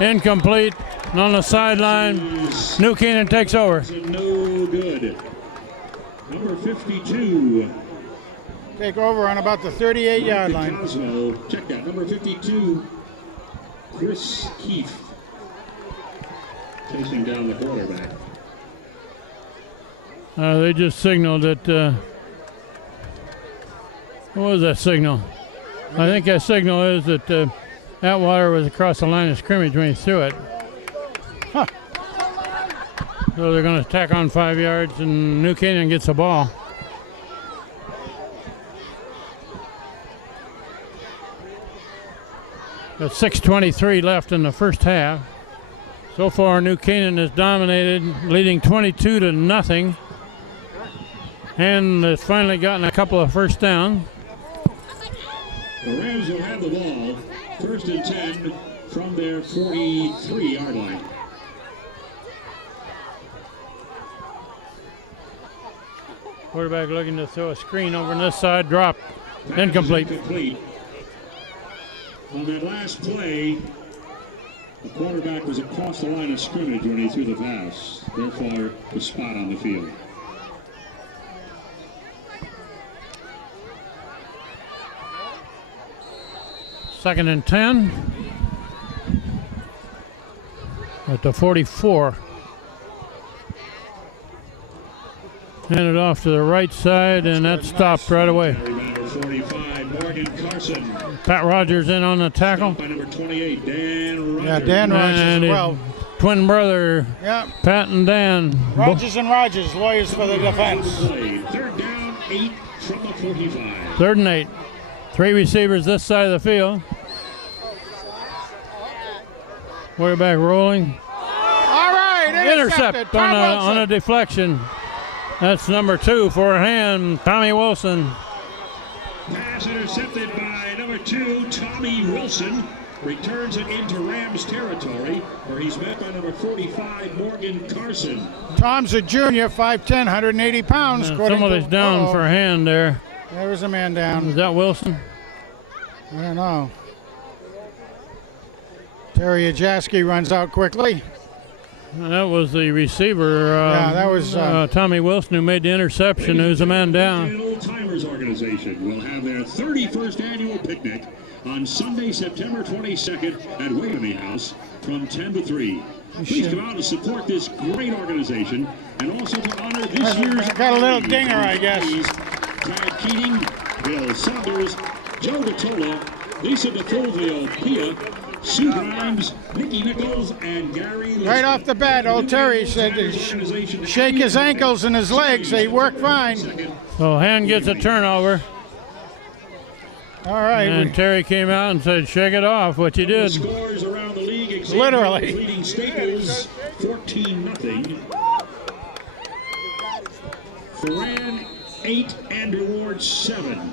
Incomplete. On the sideline. New Canaan takes over. No good. Number 52. Take over on about the 38-yard line. Cosmo, check that. Number 52, Chris Keefe. Chasing down the quarterback. They just signaled that. What was that signal? I think that signal is that Atwater was across the line of scrimmage when he threw it. Huh. So they're going to tack on 5 yards, and New Canaan gets the ball. Got 6:23 left in the first half. So far, New Canaan has dominated, leading 22-0. And has finally gotten a couple of first downs. The Rams will have the ball. 1st and 10 from their 43-yard line. Quarterback looking to throw a screen over on this side, drop, incomplete. On that last play, the quarterback was across the line of scrimmage when he threw the pass. Therefore, the spot on the field. Second and 10 at the 44. Handed off to the right side, and that stopped right away. 45, Morgan Carson. Pat Rogers in on the tackle. By number 28, Dan Rogers. Yeah, Dan Rogers And as his well. twin brother, Yeah, Pat and Dan. Rogers and Rogers, lawyers for the defense. 3rd down, 8 from the 45. 3rd and 8. 3 receivers this side of the field. Quarterback rolling. All right, Intercept Tom on a Wilson. deflection. That's number 2 for Hand, Tommy Wilson. Pass intercepted by number 2, Tommy Wilson. Returns it into Rams territory, where he's met by number 45, Morgan Carson. Tom's a junior, 5'10", 180 pounds. Somebody's down for Hand there. There was a man Is down. that Wilson? I don't know. Terry Ajaski runs out quickly. That was the receiver. Yeah, that was Tommy Wilson, who made the interception, who's a man down. The Old Timers Organization will have their 31st annual picnic on Sunday, September 22nd at Wagamie House from 10 to 3. Please come out and support this great organization, and also to honor this year's... Got a little dinger, I guess. Tad Keating, Bill Saunders, Joe DeTola, Lisa DeFulvio, Pia, Sue Grimes, Nicky Nichols, and Gary... Right off the bat, old Terry said to shake his ankles and his legs. They work fine. So Hand gets a turnover. All right. And Terry came out and said, shake it off, which he did. Scores around the league. Literally. Leading Staples 14-0. Ferran 8 and Reward 7.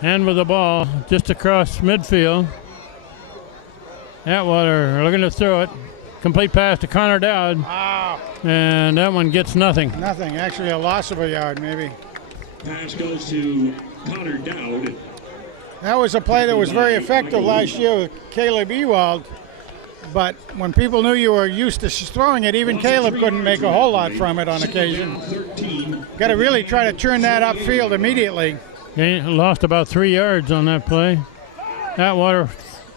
Hand with the ball just across midfield. Atwater looking to throw it. Complete pass to Connor Dowd. Wow. And that one gets nothing. Nothing. Actually, a loss of a yard, maybe. Pass goes to Connor Dowd. That was a play that was very effective last year with Caleb Ewald. But when people knew you were used to throwing it, even Caleb couldn't make a whole lot from it on occasion. Got to really try to turn that upfield immediately. He lost about 3 yards on that play. Atwater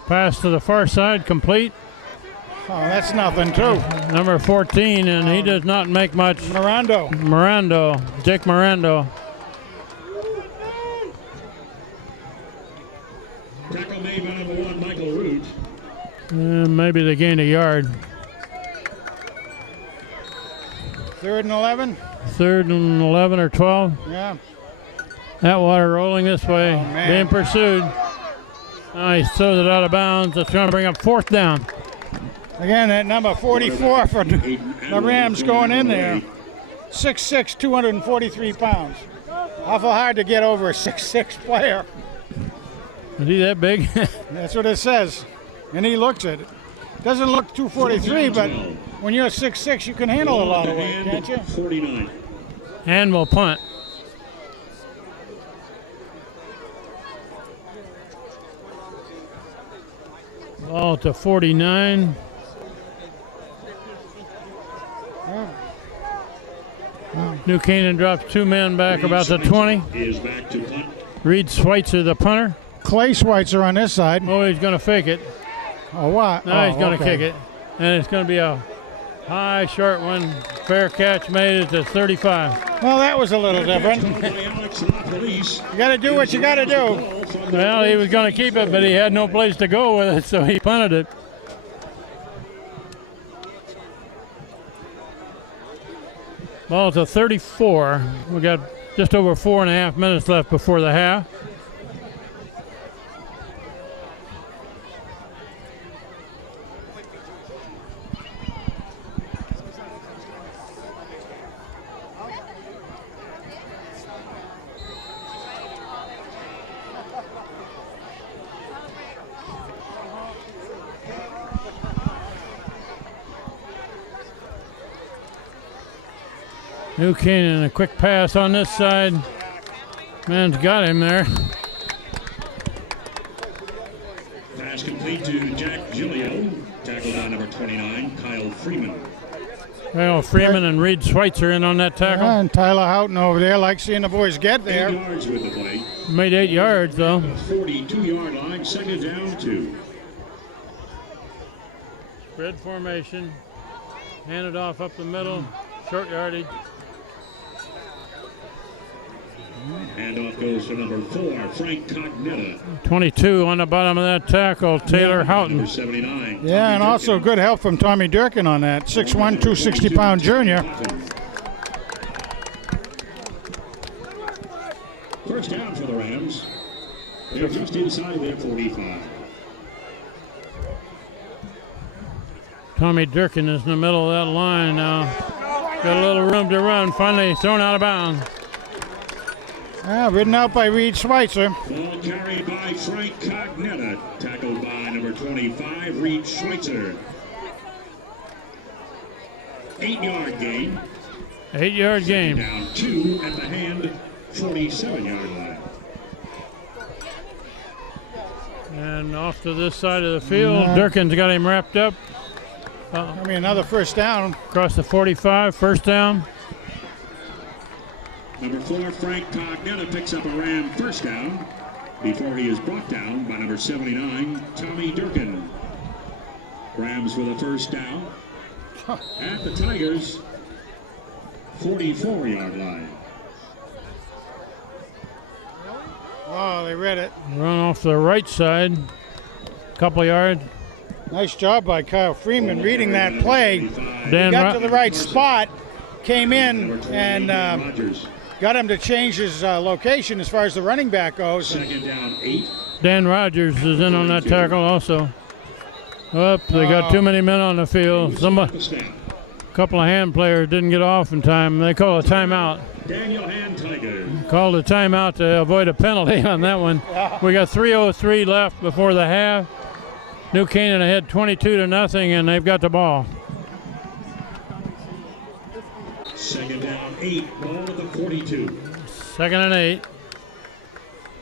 pass to the far side, complete. Oh, that's nothing, too. Number 14, and he does not make much. Mirando. Jake Mirando. Tackle made by number 1, Michael Root. Maybe they gained a yard. 3rd and 11? 3rd and 11 or 12. Yeah. That water rolling this way, man. being pursued. He throws it out of bounds. That's going to bring up 4th down. Again, that number 44 for the Rams going in there. 6'6", 243 pounds. Awful hard to get over a 6'6" player. Is he that big? That's what it says. And he looks at it. Doesn't look 243, but when you're 6'6", you can handle a lot of weight, can't you? 49. And will punt. Ball to 49. New Canaan drops 2 men back about the 20. Is back to punt. Reed Schweitzer, the punter. Clay Schweitzer on this side. Oh, he's going to fake it. Oh, what? No, he's going to kick it. And it's going to be a high, short one. Fair catch made it to 35. Well, that was a little different. You got to do what you got to do. Well, he was going to keep it, but he had no place to go with it, so he punted it. Ball to 34. We got just over 4.5 minutes left before the half. New Canaan, a quick pass on this side. Man's got him there. Pass complete to Jack Giglio. Tackled by number 29, Kyle Freeman. Well, Freeman and Reed Schweitzer in on that tackle. Yeah, and Tyler Houghton over there, like seeing the boys get 8 there. yards with the play. Made 8 yards, though. 42-yard line, 2nd down 2. Spread formation. Handed off up the middle. Short yardage. Handoff goes to number 4, Frank Cognetta. 22 on the bottom of that tackle, Taylor Houghton. Number 79. Yeah, and also good help from Tommy Durkin on that. 6'1", 260-pound junior. First down for the Rams. They're just inside their 45. Tommy Durkin is in the middle of that line now. Got a little room to run. Finally thrown out of bounds. Ridden out by Reed Schweitzer. Ball carried by Frank Cognetta. Tackled by number 25, Reed Schweitzer. 8-yard gain. 8-yard game. Down 2 at the hand, 47-yard line. And off to this side of the field. Durkin's got him wrapped up. I mean, another first down. Across the 45, first down. Number 4, Frank Cognetta picks up a Ram first down before he is brought down by number 79, Tommy Durkin. Rams with a first down at the Tigers' 44-yard line. Oh, they read it. Run off the right side. Couple yards. Nice job by Kyle Freeman reading that play. Dan Got to the right spot, came in, and got him to change his location as far as the running back goes. Second down 8. Dan Rogers is in on that tackle also. Up, they got too many men on the field. A couple of hand players didn't get off in time. They call a timeout. Daniel Hand Tiger. Called a timeout to avoid a penalty on that one. We got 3:03 left before the half. New Canaan ahead 22-0, and they've got the ball. Second down 8, ball at the 42. 2nd and 8.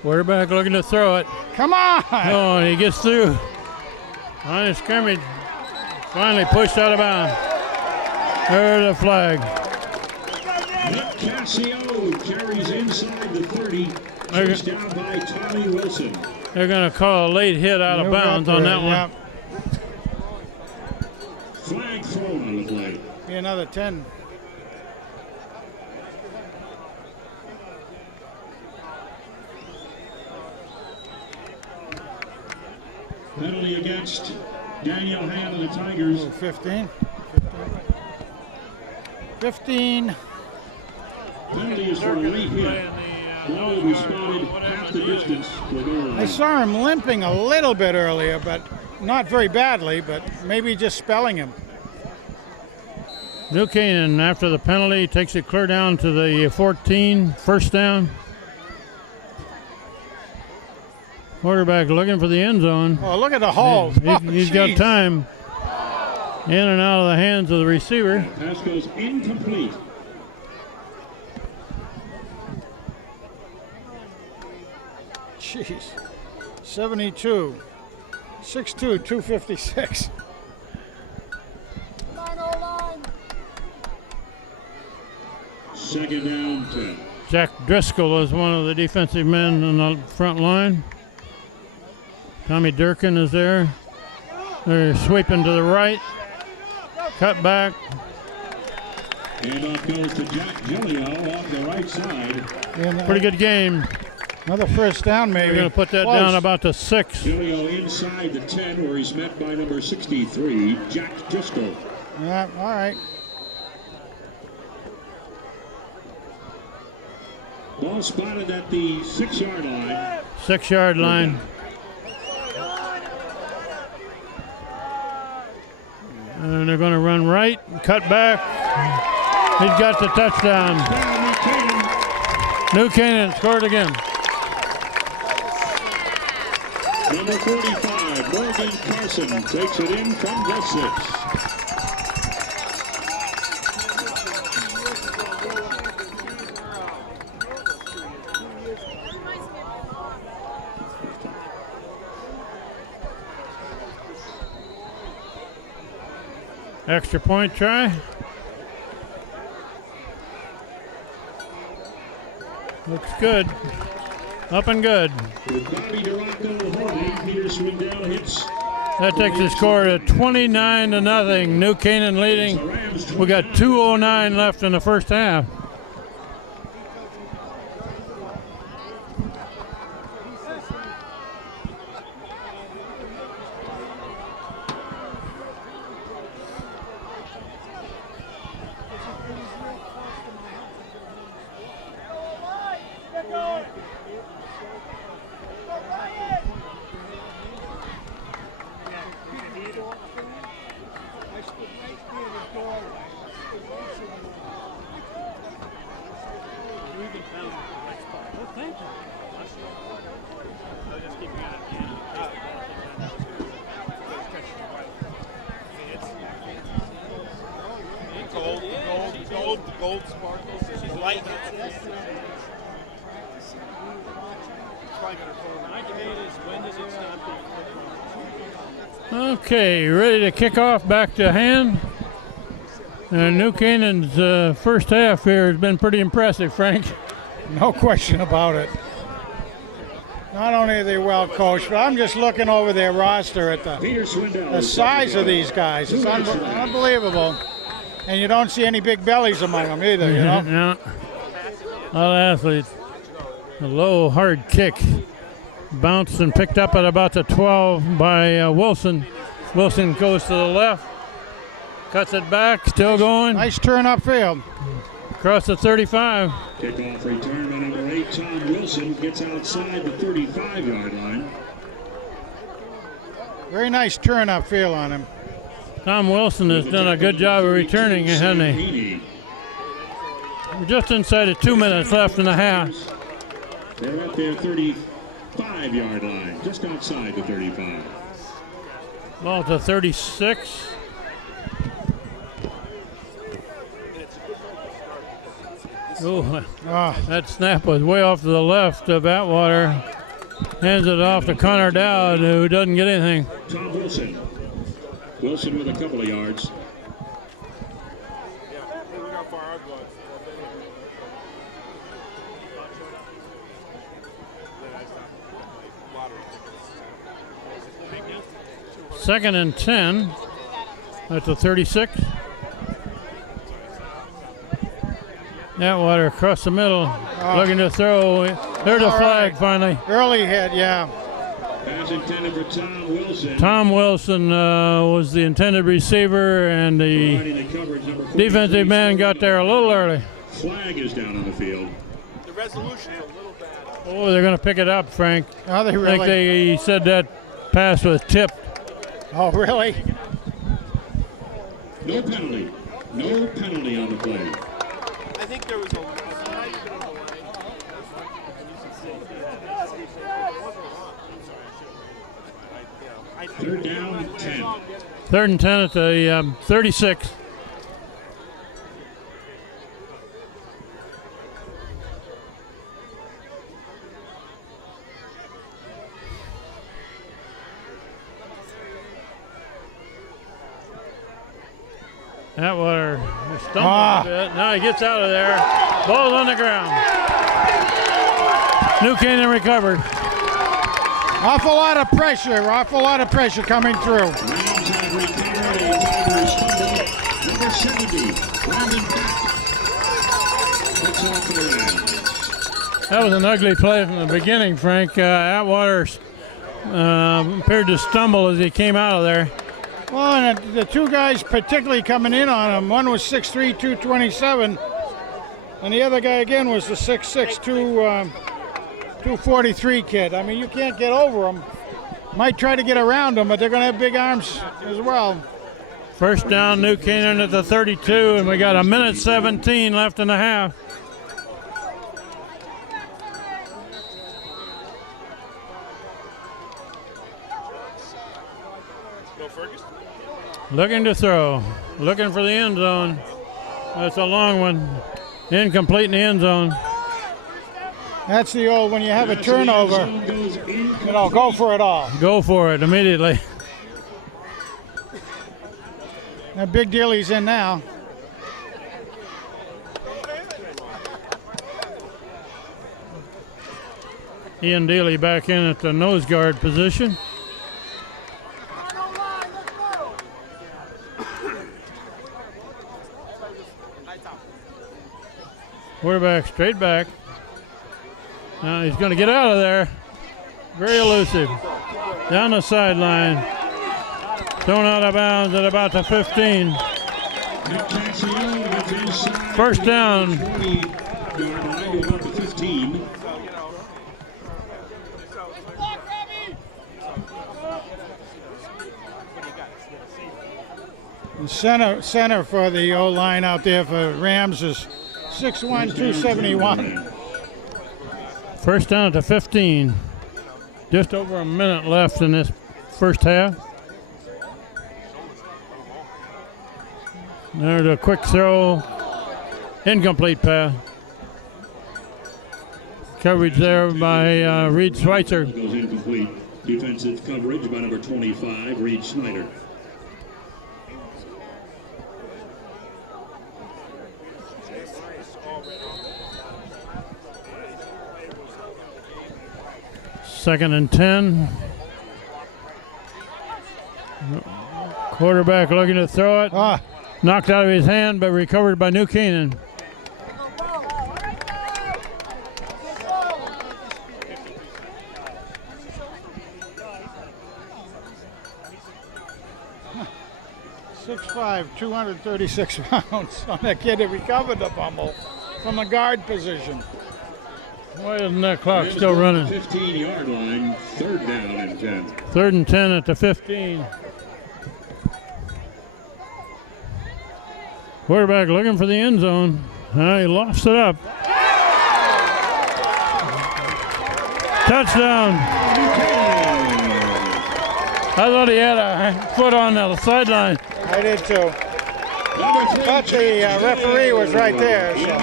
Quarterback looking to throw it. Come on! Oh, he gets through. Line of scrimmage. Finally pushed out of bounds. There's the flag. Nick Cassio carries inside the 30. Chased down by Tommy Wilson. They're going to call a late hit out of bounds on that one. Yep. Flag thrown on the play. Be another 10. Penalty against Daniel Hand and the Tigers. 15. 15. Penalty is for a late hit. Ball will be spotted half the distance to the goal line. I saw him limping a little bit earlier, but not very badly, but maybe just spelling him. New Canaan, after the penalty, takes it clear down to the 14, first down. Quarterback looking for the end zone. Oh, look at the hole. He's got time. In and out of the hands of the receiver. Pass goes incomplete. Jeez. 72. 6'2", 256. Second down, 10. Jack Driscoll is one of the defensive men on the front line. Tommy Durkin is there. They're sweeping to the right. Cut back. Handoff goes to Jack Gillio off the right side. And, Pretty good game. Another first down, maybe. We're going to put that Close. down about the 6. Gillio inside the 10, where he's met by number 63, Jack Driscoll. Yeah, all right. Ball spotted at the 6-yard line. 6-yard line. And they're going to run right, cut back. He's got the touchdown. New Canaan scored again. Number 45, Morgan Carson, takes it in from the 6. Extra point try. Looks good. Up and good. That takes the score to 29-0. New Canaan leading. We got 2:09 left in the first half. Gold sparkles. She's light. Okay, ready to kick off, back to hand. New Canaan's first half here has been pretty impressive, Frank. No question about it. Not only are they well coached, but I'm just looking over their roster at the size of these guys. It's unbelievable. And you don't see any big bellies among them either, you know? Yeah. All athletes. A low, hard kick. Bounced and picked up at about the 12 by Wilson. Wilson goes to the left. Cuts it back, still going. Nice turn upfield. Across the 35. Kickoff return by number 8, Tom Wilson, gets outside the 35-yard line. Very nice turn upfield on him. Tom Wilson has done a good job of returning, hasn't he? We're just inside of 2 minutes left in the half. They're at their 35-yard line, just outside the 35. Ball to 36. Oh, that snap was way off to the left of Atwater. Hands it off to Connor Dowd, who doesn't get anything. Tom Wilson. Wilson with a couple of yards. Second and 10 at the 36. Atwater across the middle, looking to throw. There's a flag finally. Early hit, yeah. Pass intended for Tom Wilson. Tom Wilson was the intended receiver, and the defensive man got there a little early. Flag is down on the field. The resolution's a little bad. Oh, they're going to pick it up, Frank. Are they I really? think they said that pass was tipped. Oh, really? No penalty. No penalty on the play. I think there was a slight bit of a lag. Third down, 10. 3rd and 10 at the 36. Atwater stumbled a bit. Now he gets out of there. Ball's on the ground. New Canaan recovered. Awful lot of pressure coming through. Rams have recovered a Tigers fumble. Number 70, Brandon Beck. Looks off for the Rams. That was an ugly play from the beginning, Frank. Atwater appeared to stumble as he came out of there. Well, and the two guys particularly coming in on him, one was 6'3", 227, and the other guy again was the 6'6", 243 kid. I mean, you can't get over them. Might try to get around them, but they're going to have big arms as well. First down, New Canaan at the 32, and we got 1:17 left in the half. Looking to throw, looking for the end zone. That's a long one. Incomplete in the end zone. That's the old, when you have a turnover, go for it all. Go for it immediately. A big deal he's in now. Ian Daly back in at the nose guard position. Quarterback straight back. Now he's going to get out of there. Very elusive. Down the sideline. Thrown out of bounds at about the 15. First down. Center for the O-line out there for Rams is 6'1", 271. First down at the 15. Just over a minute left in this first half. There's a quick throw. Incomplete pass. Coverage there by Reed Schweitzer. Goes incomplete. Defensive coverage by number 25, Reed Snyder. Second and 10. Quarterback looking to throw it. Knocked out of his hand, but recovered by New Canaan. .6'5", 236 pounds on that kid that recovered the fumble from the guard position. Why isn't that clock still running? 15-yard line, third down and 10. 3rd and 10 at the 15. Quarterback looking for the end zone. He lofts it up. Touchdown. I thought he had a foot on the sideline. I did too. But the referee was right there. So.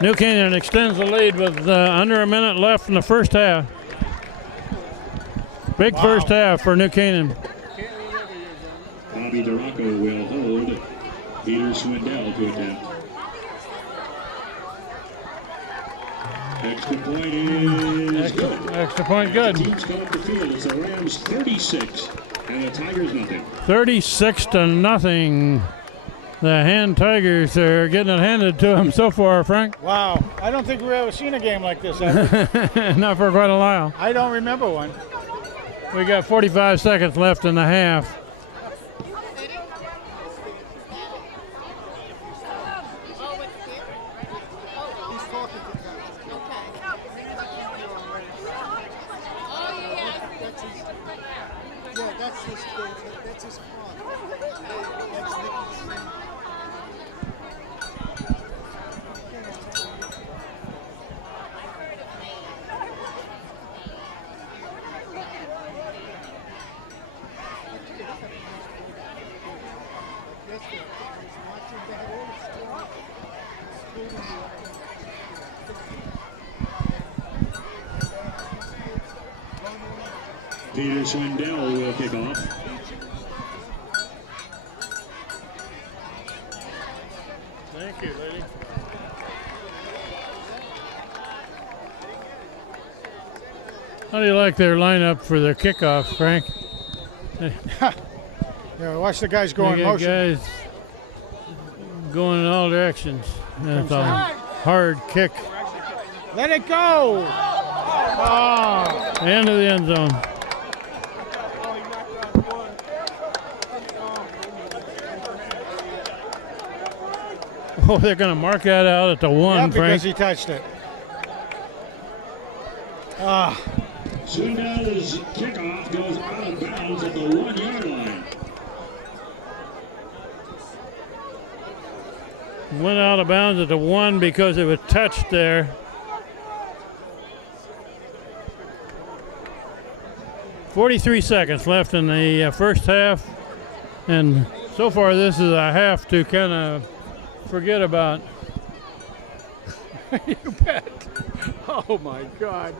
New Canaan extends the lead with under a minute left in the first half. Big first half for New Canaan. Bobby Duraco will hold. Peter Swindell to attempt. Extra point is good. Extra point good. Teams come up the field. It's the Rams 36 and the Tigers nothing. 36-0. The Hand Tigers are getting it handed to them so far, Frank. Wow. I don't think we've ever seen a game like this, have we? Not for quite a while. I don't remember one. We got 45 seconds left in the half. Peter Swindell will kick off. Thank you, lady. How do you like their lineup for their kickoff, Frank? Yeah, watch the guys go in They got motion. guys going in all directions. That's a hard kick. Let it go. Oh, Into the end zone. Oh, they're going to mark that out at the 1, yeah, Frank. because he touched it. Ah, Swindell's kickoff goes out of bounds at the 1-yard line. Went out of bounds at the 1 because it was touched there. .43 seconds left in the first half. And so far, this is a half to kind of forget about. you bet. Oh my God.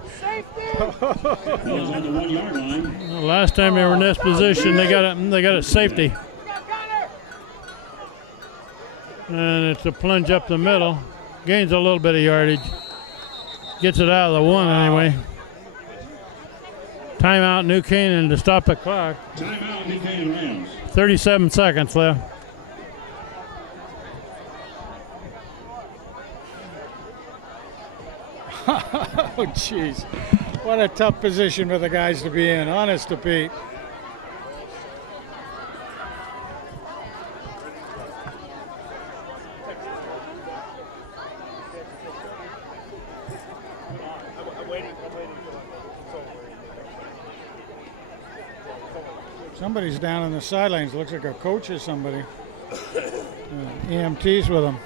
Goes on the 1-yard line. The last time they were in this position, they got a safety. And it's a plunge up the middle. Gains a little bit of yardage. Gets it out of the 1 anyway. Timeout, New Canaan to stop the clock. Timeout, New Canaan Rams. 37 seconds left. Oh, jeez. What a tough position for the guys to be in, honest to Pete. Somebody's down on the sidelines. Looks like a coach or somebody. EMTs with him.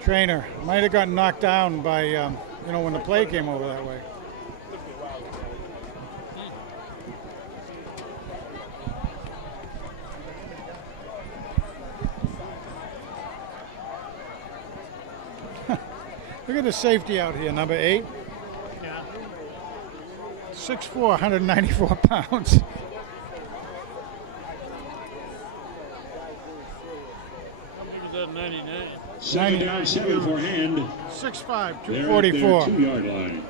Trainer. Might have gotten knocked down by, when the play came over that way. Look at the safety out here, number 8. Yeah. 6'4", 194 pounds. Second down, 7 for hand. 6'5", They're at 244. their 2-yard line.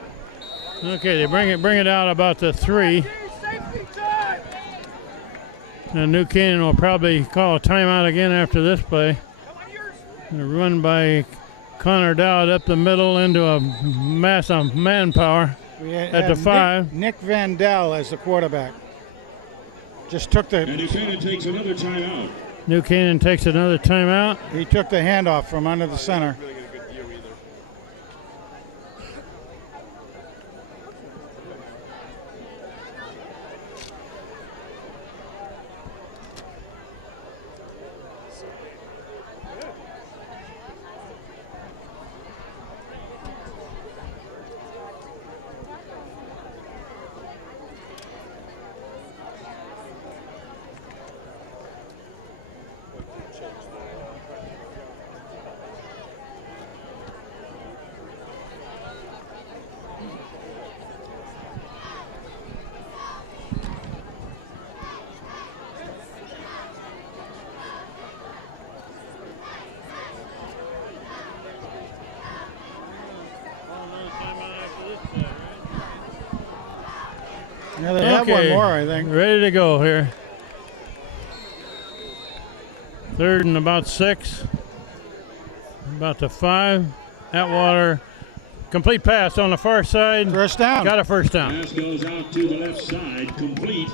Okay, they bring it out about the 3. And New Canaan will probably call a timeout again after this play. They're run by Connor Dowd up the middle into a mass of manpower at the 5. Nick Vandell as the quarterback. Just took And the New Canaan takes another timeout. New Canaan takes another timeout. he took the handoff from under the center. Yeah, they have one more, I think. Ready to go here. 3rd and about 6. About the 5. Atwater. Complete pass on the far side. First down. Got a first down. Pass goes out to the left side, complete.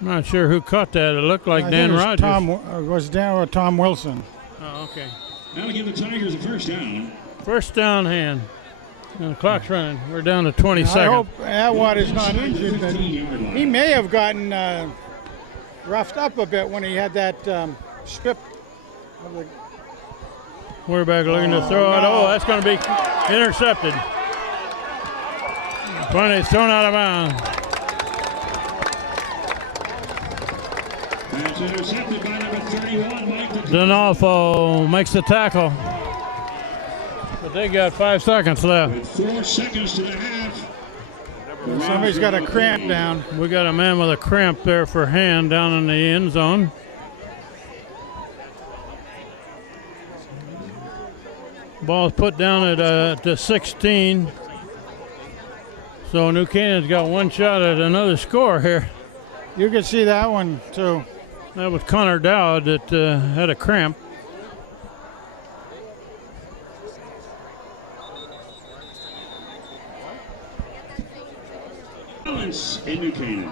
I'm not sure who caught that. It looked like I Dan think Rogers. it was Dan or Tom Wilson. Oh, okay. That'll give the Tigers a first down. First down hand. And the clock's running. We're down to 20 I seconds. hope Atwater's not injured, but 15-yard line. he may have gotten roughed up a bit when he had that strip. Of the, Quarterback looking to throw it. no. Oh, that's going to be intercepted. Finally thrown out of bounds. That's intercepted by number 31, Mike. Donalfo makes the tackle. But they got 5 seconds left. With 4 seconds to the half. Somebody's got a cramp down. We got a man with a cramp there for hand down in the end zone. Ball's put down at the 16. So New Canaan's got one shot at another score here. You can see that one too. That was Connor Dowd that had a cramp. Balance in New Canaan.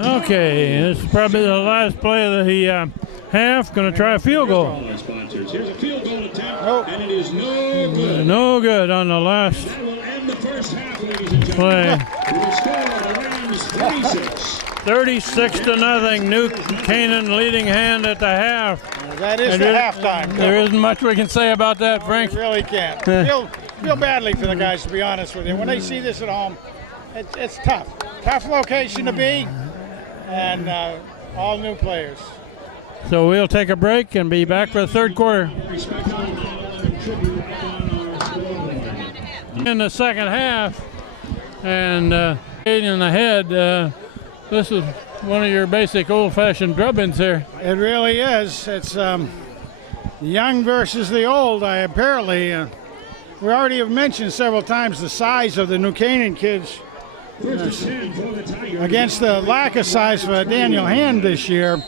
Okay, this is probably the last play of the half. Going to try a field goal. All our sponsors. Here's a field goal attempt, Nope. and it is no good. No good on the last That will end the first half, ladies and gentlemen. play. With a score of the Rams 36. 36-0. New Canaan leading hand at the half. That is And the there- halftime. There isn't much we can say about that, Frank. You really can't. Feel badly for the guys, to be honest with you. When they see this at home, it's tough. Tough location to be, and all new players. So we'll take a break and be back for the third quarter. Respectful 9/11 tribute up on our scoreboard. In the second half, and in the head, this is one of your basic old-fashioned drubbins here. It really is. It's the young versus the old. Apparently, we already have mentioned several times the size of the New Canaan kids First and 10 for the Tigers. against the lack of size for Daniel Hand this year.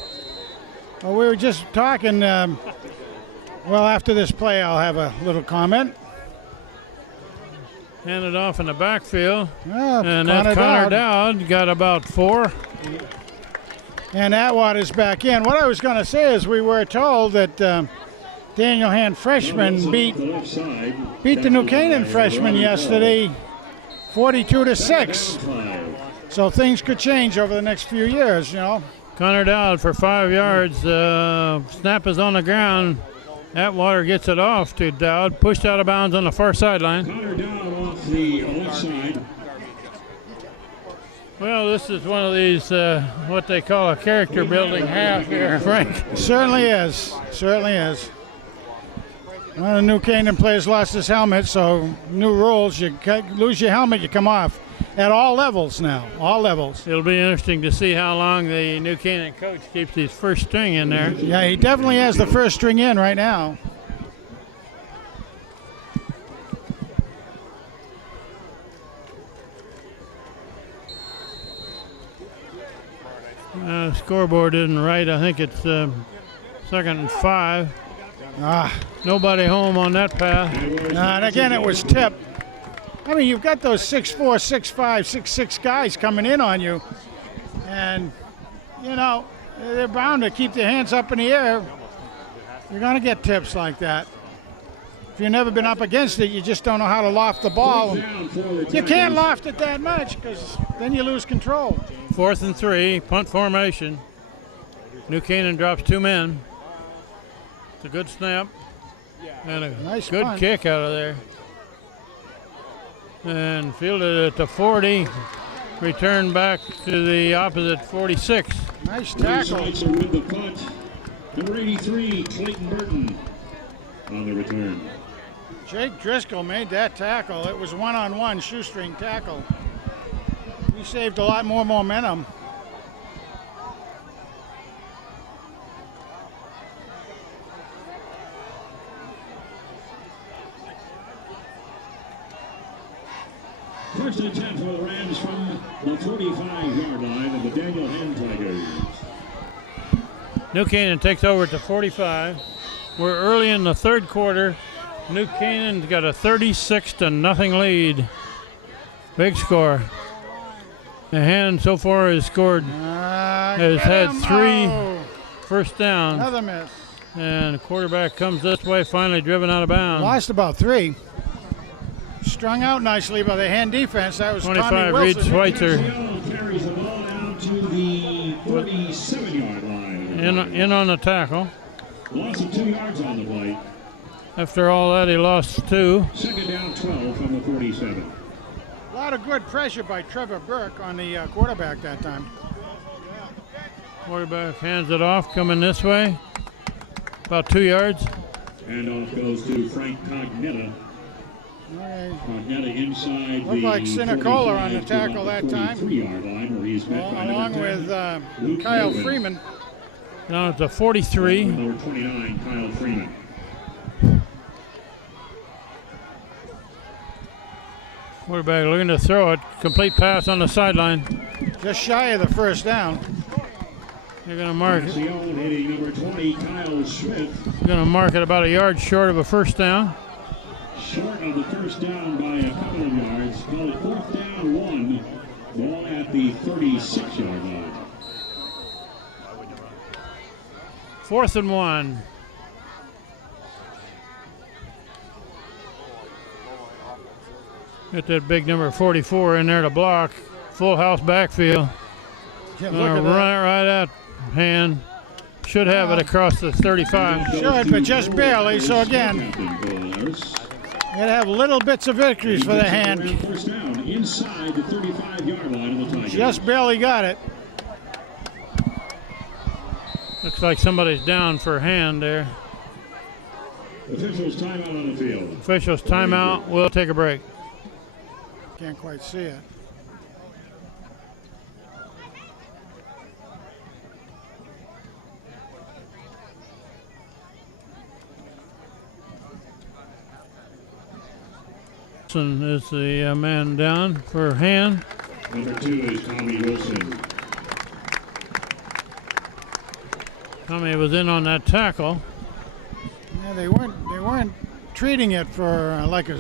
Well, we were just talking. Well, after this play, I'll have a little comment. Handed off in the backfield, Oh, and that's Connor Dowd. Got about 4. And Atwater's back in. What I was going to say is we were told that Daniel Hand freshman beat the New Canaan freshman yesterday 42-6. So things could change over the next few years, you know. Connor Dowd for 5 yards. Snap is on the ground. Atwater gets it off to Dowd. Pushed out of bounds on the far sideline. Connor down off the left side. Well, this is one of these, what they call a character building half here, Frank. Certainly is. Certainly is. One of the New Canaan players lost his helmet, so new rules. You lose your helmet, you come off. At all levels now, all levels. It'll be interesting to see how long the New Canaan coach keeps his first string in there. Yeah, he definitely has the first string in right now. Scoreboard isn't right. I think it's 2nd and 5. Nobody home on that pass. And again, it was tipped. I mean, you've got those 6'4", 6'5", 6'6" guys coming in on you. And, you know, they're bound to keep their hands up in the air. You're going to get tips like that. If you've never been up against it, you just don't know how to loft the ball. You can't loft it that much because then you lose control. 4th and 3, punt formation. New Canaan drops 2 men. It's a good snap. And a Nice good punt. kick out of there. And fielded at the 40. Returned back to the opposite 46. Nice tackle. Sides are with the punt. Number 83, Clayton Burton on the return. Jake Driscoll made that tackle. It was one-on-one shoestring tackle. He saved a lot more momentum. First and 10 for the Rams from the 45-yard line of the Daniel Hand Tigers. New Canaan takes over at the 45. We're early in the third quarter. New Canaan's got a 36-0 lead. Big score. The Hand so far has scored, has had 3 first downs. Another miss. And the quarterback comes this way, finally driven out of bounds. Lost about 3. Strung out nicely by the Hand defense. That was 25, Tommy Reed Wilson. Schweitzer Carries the ball down to the 47-yard line. in on the tackle. Loss of 2 yards on the play. After all that, he lost 2. Second down 12 from the 47. A lot of good pressure by Trevor Burke on the quarterback that time. Quarterback hands it off, coming this way. About 2 yards. Handoff goes to Frank Cognetta. Cognetta inside Looked like Sinicola on the tackle that time. 3-yard line where he's met by along with Kyle Freeman. Down at the 43. Number 29, Kyle Freeman. Quarterback looking to throw it. Complete pass on the sideline. Just shy of the first down. They're going to mark it. Hitting number 20, Kyle Smith. Going to mark it about a yard short of a first down. Short of the first down by a couple of yards. Call it 4th down 1. Ball at the 36-yard line. 4th and 1. Get that big number 44 in there to block. Full house backfield. Yeah, Gonna run it right at hand. Should have it across the 35. Should, but just barely. So again, gotta have little bits of victories for the hand. First down inside the 35-yard line of the Tigers. Just barely got it. Looks like somebody's down for a hand there. Officials timeout on the field. Officials timeout. We'll take a break. Can't quite see it. Is the man down for hand. Number 2 is Tommy Wilson. Tommy was in on that tackle. Yeah, they weren't treating it for like a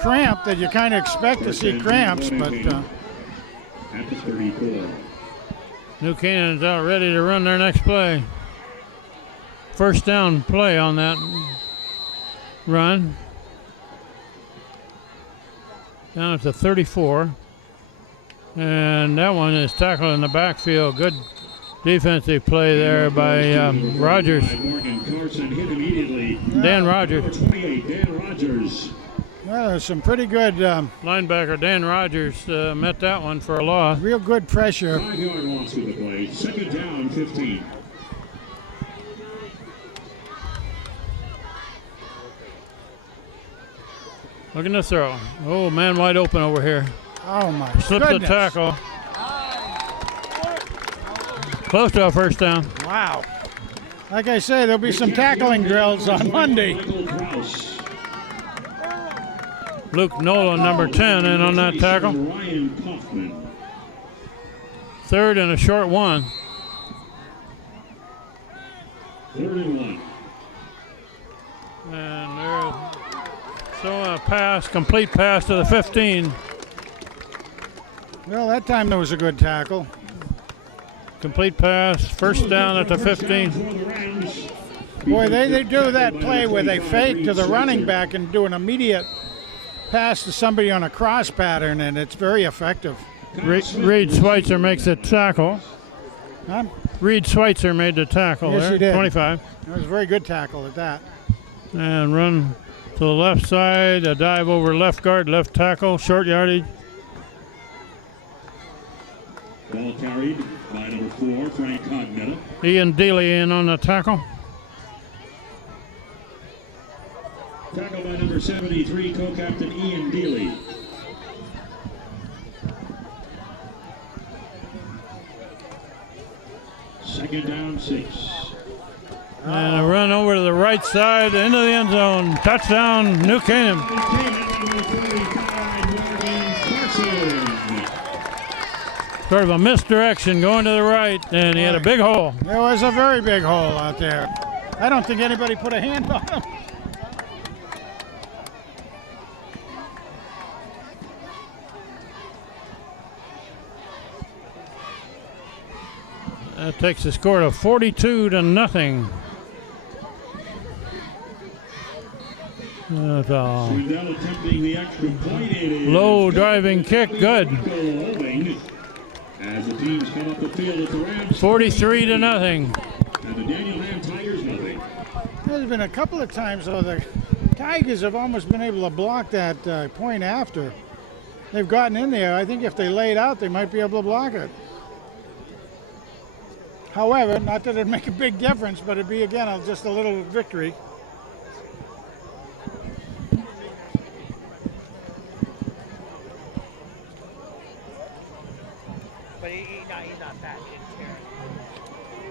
cramp that you kind of expect to see cramps, but at the 34. New Canaan's out ready to run their next play. First down play on that run. Down at the 34. And that one is tackled in the backfield. Good defensive play there by Rogers. Dan Rogers. 28, Dan Rogers. well, there's some pretty good, Linebacker Dan Rogers met that one for a loss. real good pressure. 5-yard loss to the play. 2nd down, 15. Looking to throw. Oh, man wide open over here. Oh my Slipped goodness. the tackle. Close to a first down. Wow. Like I say, there'll be some tackling drills on Monday. Michael Kraus. Luke Nolan, number 10, in on that tackle. Ryan Kaufman. 3rd and a short one. 3rd and 1. And they're throwing a pass, complete pass to the 15. Well, that time there was a good tackle. Complete pass, first down at the 15. Boy, they do that play where they fake to the running back and do an immediate pass to somebody on a cross pattern, and it's very effective. Reed Schweitzer makes the tackle. Huh? Reed Schweitzer made the tackle Yes, there, he did. 25. It was a very good tackle at that. And run to the left side, a dive over left guard, left tackle, short yardage. Ball carried by number 4, Frank Cognetta. Ian Dealey in on the tackle. Tackled by number 73, co-captain Ian Dealey. Second down, 6. And a run over to the right side, into the end zone. Touchdown, New Canaan. Sort of a misdirection going to the right, and he had a big hole. There was a very big hole out there. I don't think anybody put a hand on him. That takes the score to 42-0. Attempting the extra point. Low driving kick, good. As the teams come up the field at the Rams. 43-0. And the Daniel Ham Tigers nothing. There's been a couple of times, though, the Tigers have almost been able to block that point after. They've gotten in there. I think if they laid out, they might be able to block it. However, not that it'd make a big difference, but it'd be, again, just a little victory. But he's not bad. He didn't tear it.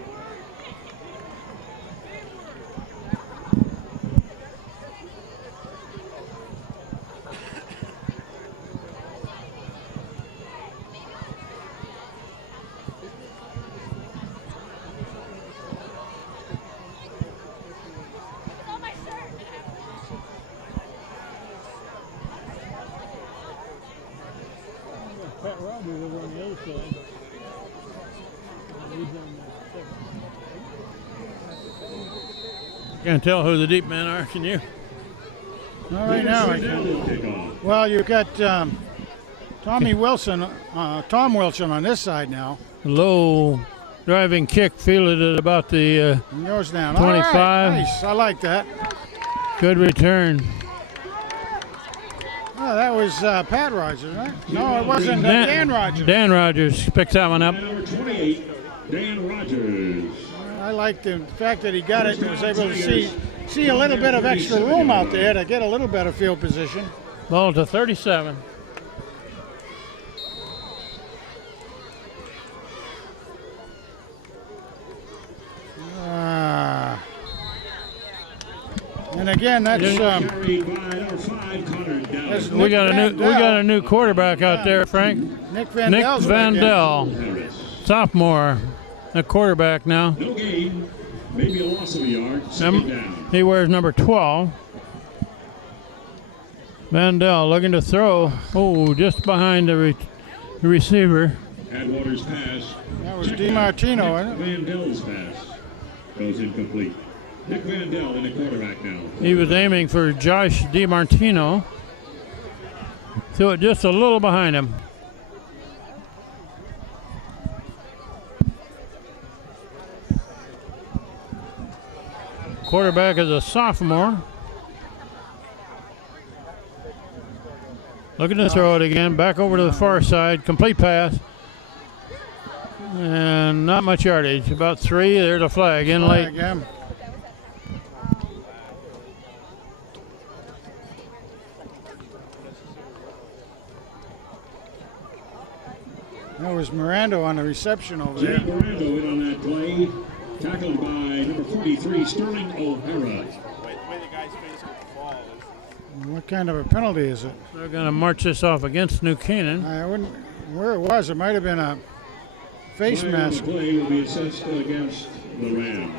Pat Robbie was on the other side. Can't tell who the deep men are, can you? Not right now. I can't. Well, you've got Tom Wilson on this side now. Low driving kick, fielded at about the He goes down. 25. All right, nice. I like that. good return. Oh, that was Pat Rogers, right? No, it wasn't. Dan Rogers. Dan Rogers picks that one up. Number 28, Dan Rogers. I like the fact that he got it and was able to see a little bit of extra room out there to get a little better field position. Ball to 37. And again, that's We got a new quarterback out there, Frank. Nick Nick Vandell. Vandell, sophomore, a quarterback now. No gain, maybe a loss of a yard. Second down. He wears number 12. Vandell looking to throw. Oh, just behind the receiver. Atwater's pass. That was DiMartino, wasn't it? Vandell's pass goes incomplete. Nick Vandell in the quarterback now. He was aiming for Josh DiMartino. Threw it just a little behind him. Quarterback is a sophomore. Looking to throw it again. Back over to the far side. Complete pass. And not much yardage. About 3. There's a flag in late. Again. That was Miranda on the reception over there. Jay Miranda in on that play. Tackled by number 43, Sterling O'Hara. The way the guy's face with the ball is. What kind of a penalty is it? They're going to march this off against New Canaan. I wouldn't. Where it was, it might have been a face mask. The play will be assessed against the Rams.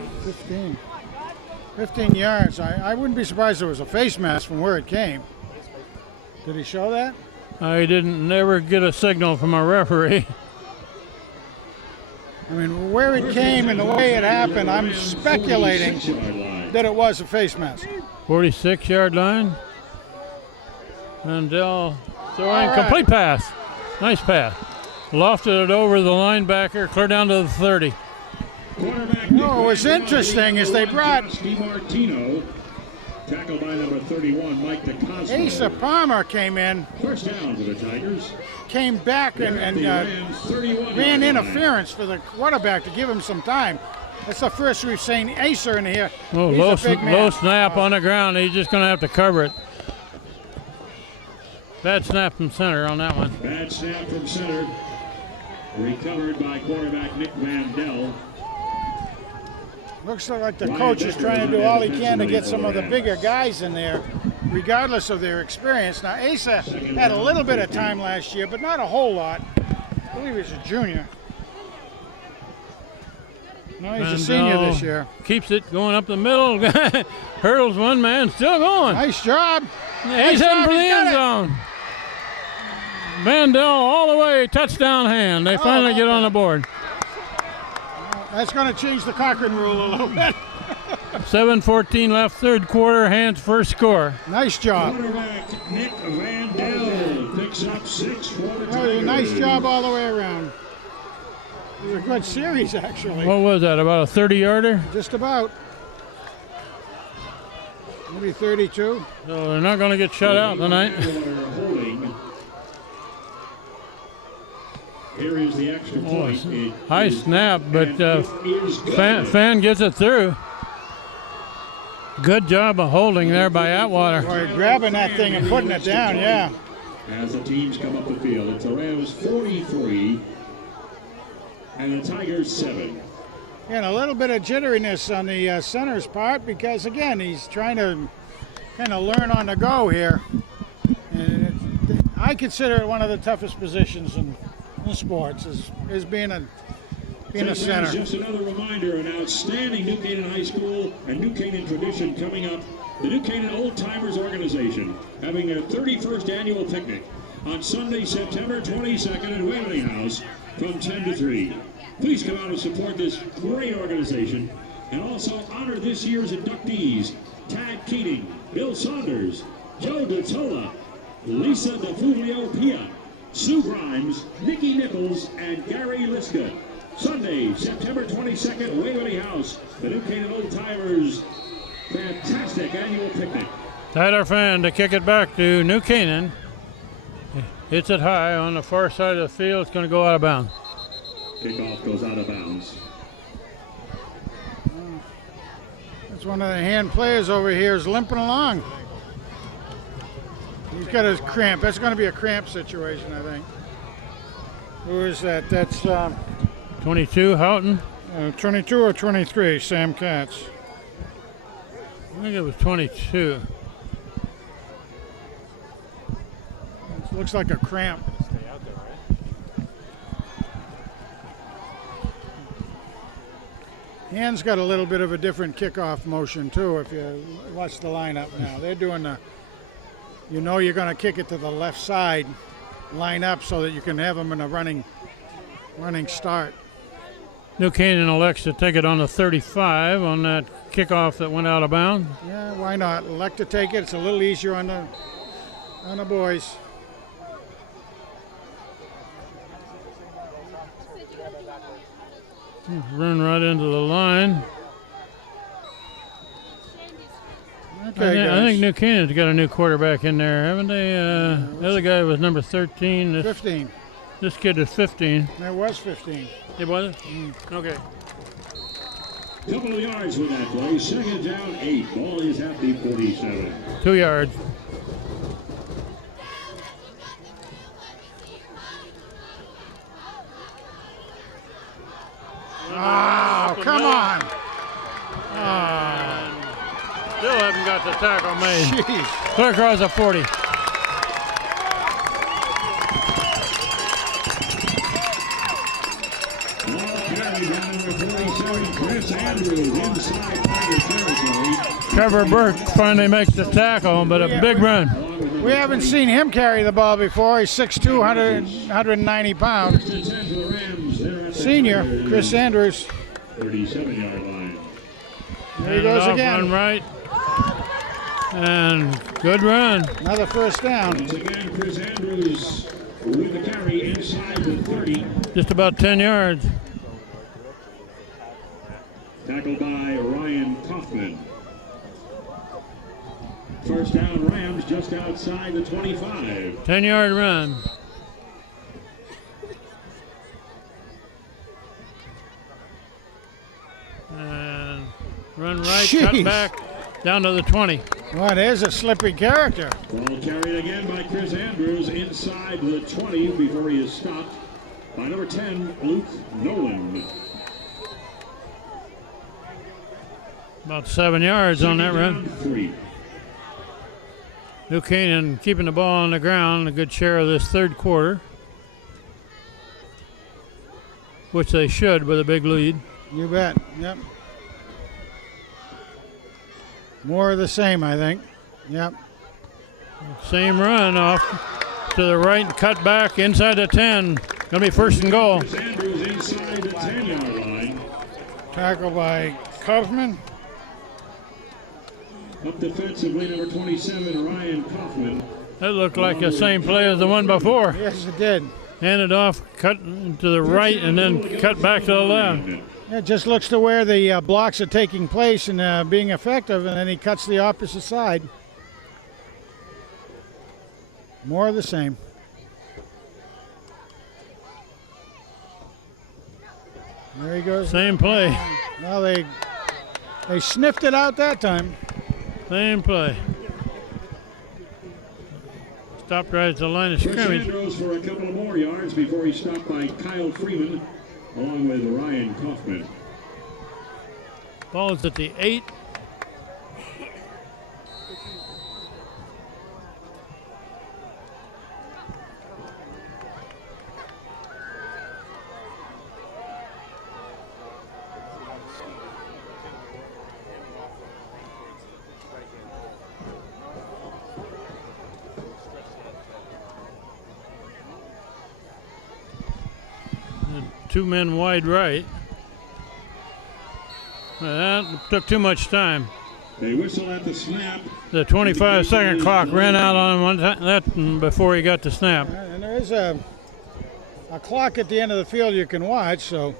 15 yards. I wouldn't be surprised if it was a face mask from where it came. Did he show that? I didn't never get a signal from a referee. I mean, where it came and the way it happened, I'm speculating that it was a face mask. 46-yard line. Vandell throwing complete pass. Nice pass. Lofted it over the linebacker, clear down to the 30. No, what's interesting is they brought DiMartino, tackled by number 31, Mike DeCosmo. Asa Palmer came in, First down to the Tigers. came back and ran interference for the quarterback to give him some time. That's the first we've seen Asa in here. Oh, He's a big man. low snap on the ground. He's just going to have to cover it. Bad snap from center on that one. Bad snap from center. Recovered by quarterback Nick Vandell. Looks like the coach is trying to do all he can to get some of the bigger guys in there, regardless of their experience. Now, Asa had a little bit of time last year, but not a whole lot. I believe he's a junior. No, he's a senior this year. Keeps it going up the middle. Hurdles one man, still going. Nice job. He's heading for the He's got end it. zone. Vandell all the way, touchdown hand. They finally get on the board. That's going to change the Cochran rule a little bit. 7:14 left, third quarter, Hands first score. Nice job. Quarterback Nick Vandell picks up 6 for the That was a Tigers. nice job all the way around. It was a good series, actually. What was that, about a 30-yarder? Just about. Maybe 32. So they're not going to get shut out tonight. Holding. Here is the extra point. It High is snap, but and it is good. Fan gets it through. Good job of holding there by Atwater. Boy, grabbing that thing and putting it down, yeah. As the teams come up the field, it's the Rams 43 and the Tigers 7. And a little bit of jitteriness on the center's part because, again, he's trying to kind of learn on the go here. And I consider it one of the toughest positions in sports is being a center. Just another reminder, an outstanding New Canaan High School and New Canaan tradition coming up. The New Canaan Old Timers Organization having their 31st annual picnic on Sunday, September 22nd at Waverly House from 10 to 3. Please come out and support this great organization and also honor this year's inductees: Tad Keating, Bill Saunders, Joe DeTola, Lisa DeFuglio Pia, Sue Grimes, Nikki Nichols, and Gary Liska. Sunday, September 22nd, Waverly House, the New Canaan Old Timers fantastic annual picnic. Tyler Fan to kick it back to New Canaan. Hits it high on the far side of the field. It's going to go out of bounds. Kickoff goes out of bounds. That's one of the hand players over here is limping along. He's got his cramp. That's going to be a cramp situation, I think. Who is that? That's 22, Houghton. 22 or 23, Sam Katz. I think it was 22. It looks like a cramp. Stay out there, right? Hand's got a little bit of a different kickoff motion too. If you watch the lineup now, they're doing the. You know you're going to kick it to the left side, line up so that you can have them in a running start. New Canaan elects to take it on the 35 on that kickoff that went out of bounds. Yeah, why not? Elect to take it. It's a little easier on the boys. Run right into the line. Okay, I think New Canaan's got a new quarterback in there, haven't they? The other guy was number 13. 15. This kid is 15. There was 15. It was? Okay. Couple of yards with that play. Second down, 8. Ball is at the 47. 2 yards. Oh, come on. Still haven't got the tackle made. Jeez. Clear across the 40. Chris Andrews inside Tiger territory. Trevor Burke finally makes the tackle, but a big run. We haven't seen him carry the ball before. He's 6'2", 190 pounds. Senior, Chris Andrews. 37-yard line. There he goes again. Run right. And good run. Another first down. Once again, Chris Andrews with the carry inside the 30. Just about 10 yards. Tackled by Ryan Kaufman. First down, Rams just outside the 25. 10-yard run. And run right, Jeez. cut back, down to the 20. Well, there's a slippery character. Ball carried again by Chris Andrews inside the 20 before he is stopped by number 10, Luke Nolan. About 7 yards on that run. 3. New Canaan keeping the ball on the ground a good share of this third quarter, which they should with a big lead. You bet. Yep. More of the same, I think. Yep. Same run off to the right, cut back inside the 10. Gonna be first and goal. Chris Andrews inside the 10-yard line. Tackle by Kaufman. Up defensively, number 27, Ryan Kaufman. That looked like the same play as the one before. Yes, it did. Handed off, cut to the right, and then cut back to the left. It just looks to where the blocks are taking place and being effective, and then he cuts the opposite side. More of the same. There he goes. Same play. Well, they sniffed it out that time. Same play. Stopped right at the line of Chris scrimmage. Andrews for a couple of more yards before he's stopped by Kyle Freeman along with Ryan Kaufman. Ball's at the 8. Two men wide right. That took too much time. They whistle at the snap. The 25-second clock ran out on him one time, that before he got the snap. And there is a clock at the end of the field you can watch. So,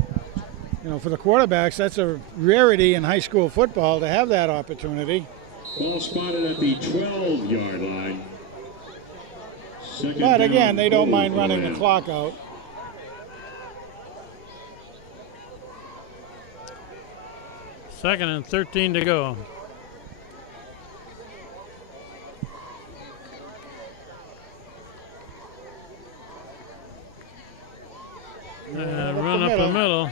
for the quarterbacks, that's a rarity in high school football to have that opportunity. Ball spotted at the 12-yard line. But again, they don't mind running the clock out. Second and 13 to go. Run up the middle.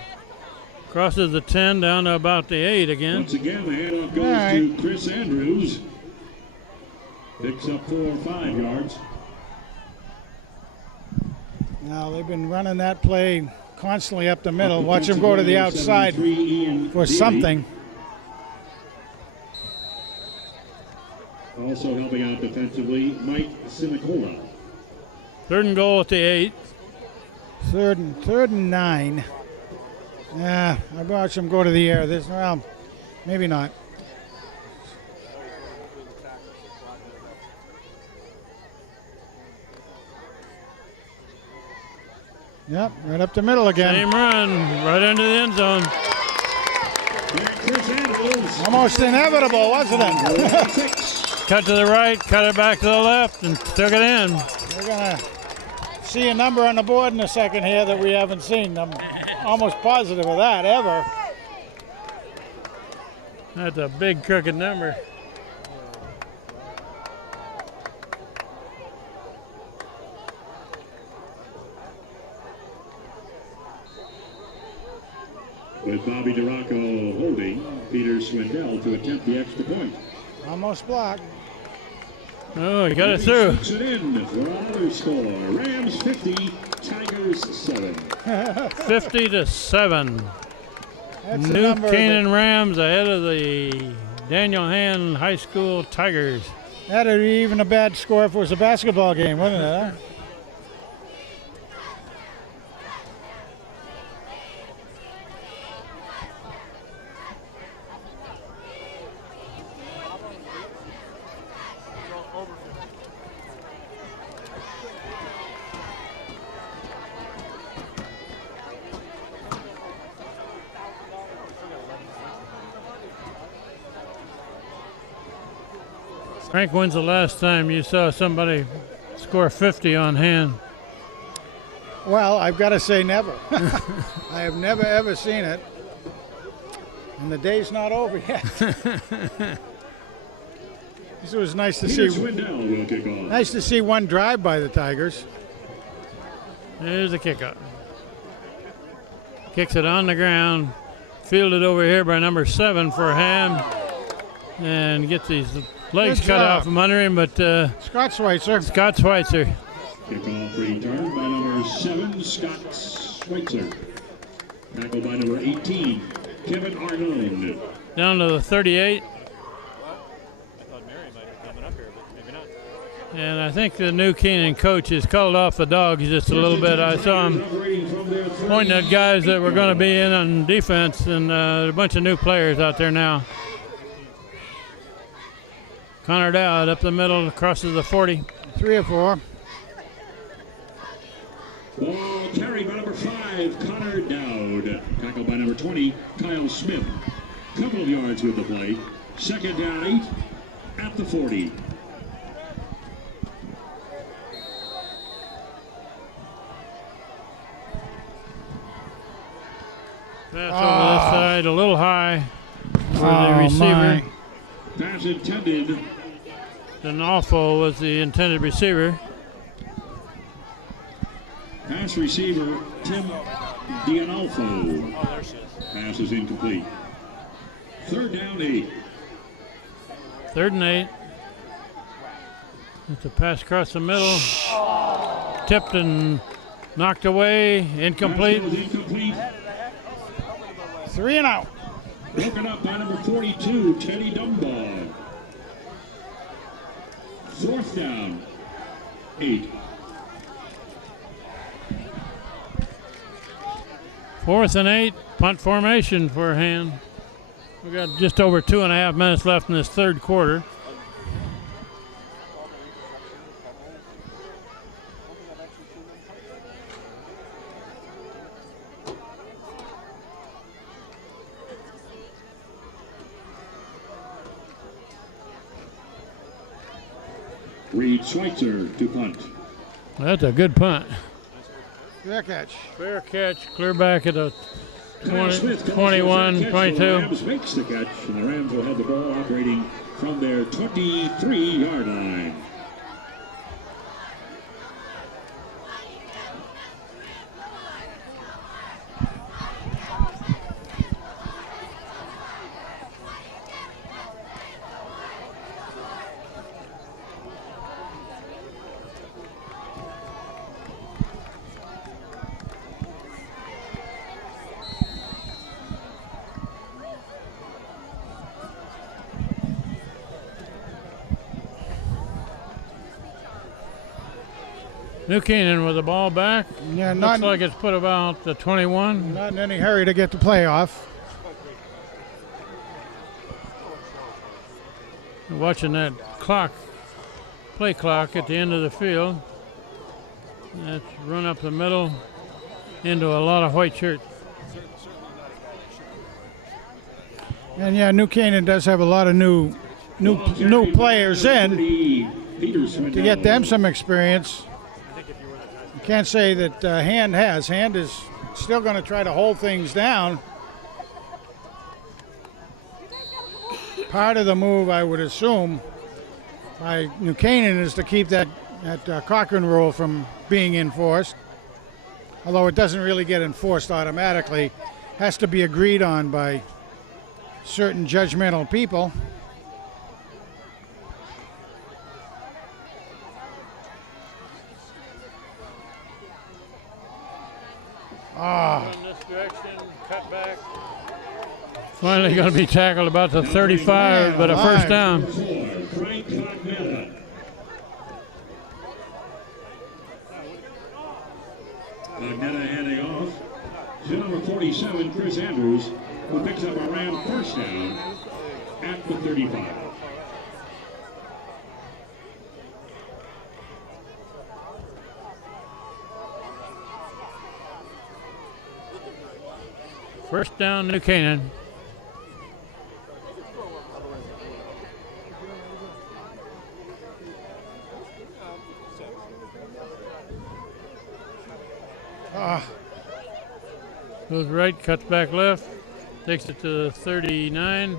Crosses the 10 down to about the 8 again. Once again, the handoff goes to Chris Andrews. Picks up 4 or 5 yards. Now they've been running that play constantly up the middle. Watch them go to the outside for something. Also helping out defensively, Mike Sinicola. Third and goal at the 8. Third and 9. Yeah, I watch them go to the air. Well, maybe not. Yep, right up the middle again. Same run, right into the end zone. Almost inevitable, wasn't it? Cut to the right, cut it back to the left, and took it in. We're going to see a number on the board in a second here that we haven't seen. I'm almost positive of that, ever. That's a big crooked number. With Bobby DeRocco holding Peter Swindell to attempt the extra point. Almost blocked. Oh, he got it through. Puts it in for another score. Rams 50, Tigers 7. 50-7. That's the New number Canaan Rams ahead of the Daniel Hand High School Tigers. That'd be even a bad score if it was a basketball game, wouldn't it? Huh? Frank, when's the last time you saw somebody score 50 on Hand? Well, I've got to say never. I have never, ever seen it. And the day's not over yet. This was nice to see. Swindell will kick off. Nice to see one drive by the Tigers. There's the kickoff. Kicks it on the ground. Fielded over here by number 7 for Ham. And gets these legs cut out from under him, but Scott Schweitzer. Scott Schweitzer. Kickoff return by number 7, Scott Schweitzer. Tackled by number 18, Kevin Arnone. Down to the 38. And I think the new Canaan coach has called off the dogs just a little bit. I saw him pointing at guys that were going to be in on defense, and a bunch of new players out there now. Connor Dowd up the middle, crosses the 40. 3 or 4. Ball carried by number 5, Connor Dowd. Tackled by number 20, Kyle Smith. Couple of yards with the play. Second down 8 at the 40. pass over this side, a little high for the receiver. Pass intended. Denolfo was the intended receiver. Pass receiver, Tim D'Anolfo. Pass is incomplete. 3rd down 8. 3rd and 8. It's a pass across the middle. Tipped and knocked away. Incomplete. Pass is incomplete. 3 and out. Broken up by number 42, Teddy Dunbar. 4th down 8. 4th and 8. Punt formation for Hand. We got just over 2.5 minutes left in this 3rd quarter. Reed Schweitzer to punt. That's a good punt. Fair catch. Fair catch. Clear back at the Kyle 20, Smith 21, catch, 22. The Rams makes the catch, and the Rams will have the ball operating from their 23-yard line. New Canaan with the ball back. Yeah, Looks like it's put about the 21. not in any hurry to get the playoff. Watching that clock, play clock at the end of the field. That's run up the middle into a lot of white shirts. And yeah, New Canaan does have a lot of new players in to get them some experience. You can't say that Hand has. Hand is still going to try to hold things down. Part of the move, I would assume, by New Canaan is to keep that Cochran rule from being enforced. Although it doesn't really get enforced automatically, has to be agreed on by certain judgmental people. In this direction, cut back. Finally going to be tackled about the 35, but a first down. Agnetta handing off to number 47, Chris Andrews, who picks up a Ram first down at the 35. First down, New Canaan. Goes right, cuts back left, takes it to the 39.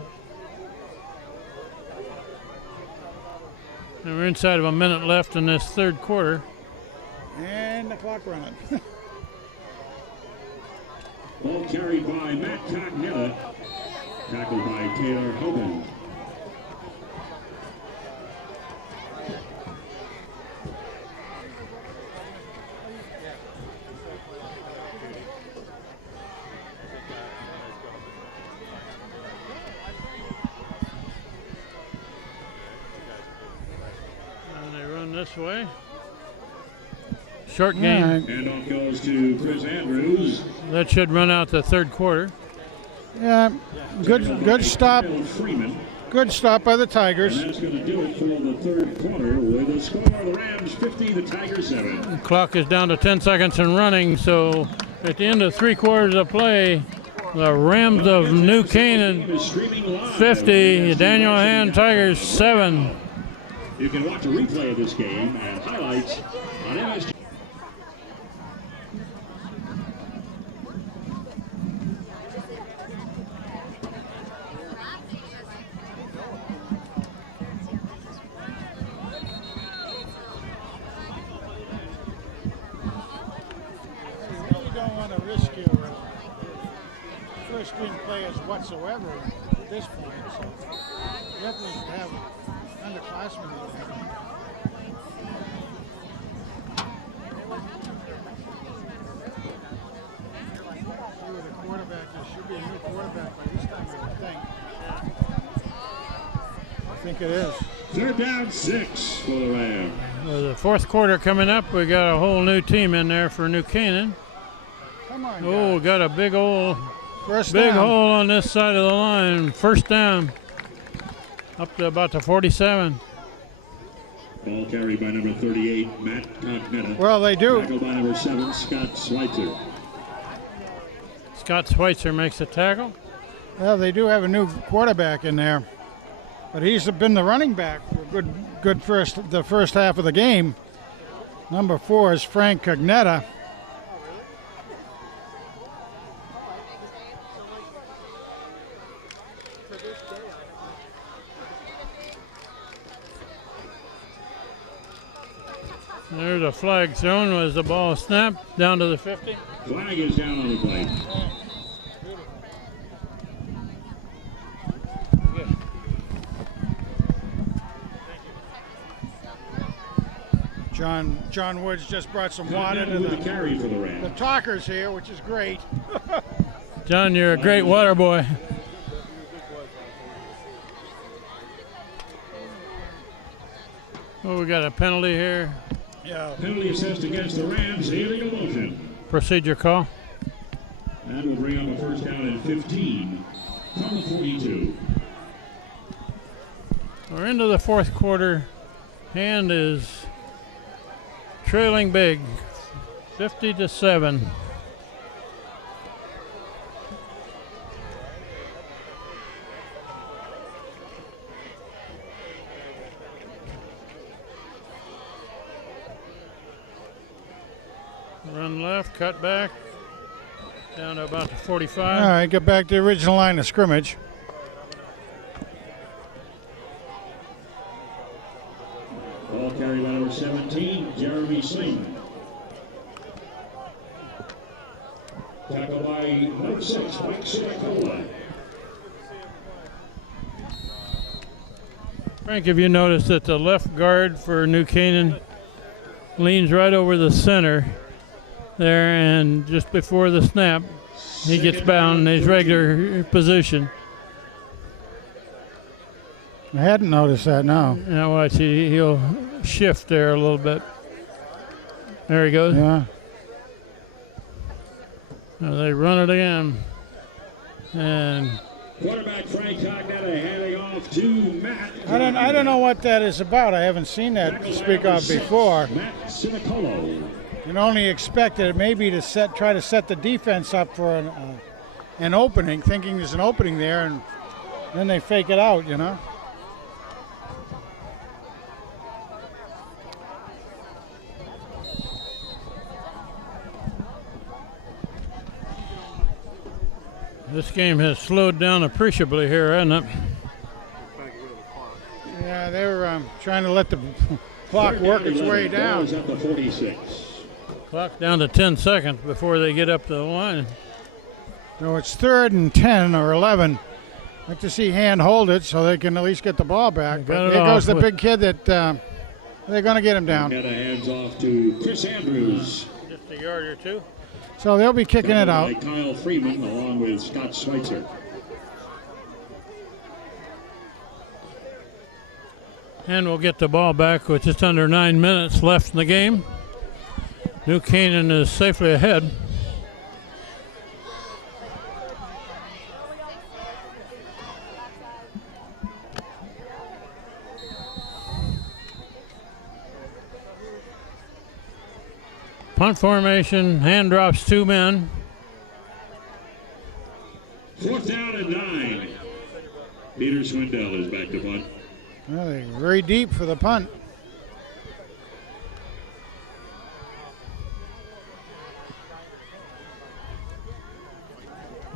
And we're inside of a minute left in this 3rd quarter. And the clock running. Ball carried by Matt Cognetta, tackled by Taylor Hogan. And they run this way. Short game. Handoff goes to Chris Andrews. That should run out the 3rd quarter. Yeah, good stop. Freeman. Good stop by the Tigers. And that's going to do it for the 3rd quarter with a score of the Rams 50, the Tigers 7. The clock is down to 10 seconds and running, so at the end of 3 quarters of play, the Rams of New Canaan 50, Daniel Hand Tigers 7. You can watch a replay of this game and highlights on MSG. string players whatsoever at this point. So you have to have underclassmen in there. See with a quarterback, there should be a new quarterback by this time, I would think. I think it is. Third down 6 for the Rams. The fourth quarter coming up. We got a whole new team in there for New Canaan. Come on, Oh, guys. got a big old First big down. hole on this side of the line. First down. Up to about the 47. Ball carried by number 38, Matt Cognetta. Well, they do. Tackled by number 7, Scott Schweitzer. Scott Schweitzer makes the tackle. Well, they do have a new quarterback in there, but he's been the running back for the first half of the game. Number 4 is Frank Cognetta. There's a flag thrown as the ball snapped down to the 50. Flag is down on the play. John Woods just brought some water to With the carry for the the Rams. talkers here, which is great. John, you're a great water boy. Oh, we got a penalty here. Yeah. Penalty assessed against the Rams, illegal motion. Procedure call. That will bring up a first down and 15 from the 42. We're into the fourth quarter. Hand is trailing big, 50-7. Run left, cut back, down to about the 45. All right, get back to the original line of scrimmage. Ball carried by number 17, Jeremy Sling. Tackled by number 6, Mike Sinicola. Frank, have you noticed that the left guard for New Canaan leans right over the center there, and just before the snap, he gets bound in his regular position. I hadn't noticed that, no. Now watch, he'll shift there a little bit. There he goes. Yeah. Now they run it again. And Quarterback Frank Cognetta handing off to Matt. I don't know what that is about. I haven't seen that to speak of before. Matt Sinicolo. You can only expect it maybe to try to set the defense up for an opening, thinking there's an opening there, and then they fake it out, you know. this game has slowed down appreciably here, hasn't it? Yeah, they were trying to let the clock work its way down. Ball is at the 46. Clock down to 10 seconds before they get up to the line. So it's 3rd and 10 or 11. I'd like to see Hand hold it so they can at least get the ball back. Got But it here goes off the with- big kid that they're going to get him down. Cognetta hands off to Chris Andrews. Just a yard or two. So they'll be kicking it out. By Kyle Freeman along with Scott Schweitzer. And we'll get the ball back with just under 9 minutes left in the game. New Canaan is safely ahead. Punt formation, Hand drops 2 men. 4th down and 9. Peter Swindell is back to punt. Well, they're very deep for the punt.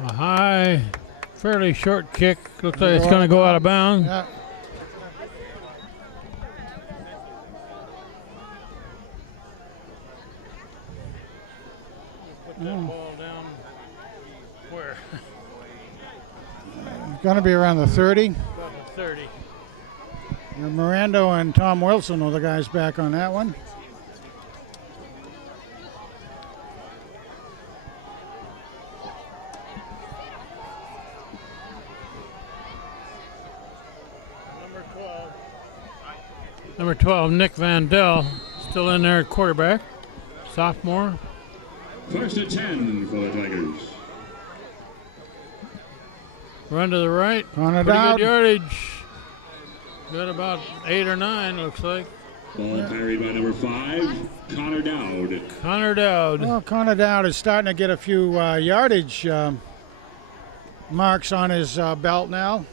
A high, fairly short kick. Looks like it's going to go out of bounds. Yeah. Put that ball down where? Going to be around the 30. About the 30. And Mirando and Tom Wilson are the guys back on that one. Number 12, Nick Vandell, still in there at quarterback, sophomore. First and 10 for the Tigers. Run to the right. On it Pretty out. good yardage. Got about 8 or 9, looks like. Ball carried by number 5, Connor Dowd. Connor Dowd. Well, Connor Dowd is starting to get a few yardage marks on his belt now.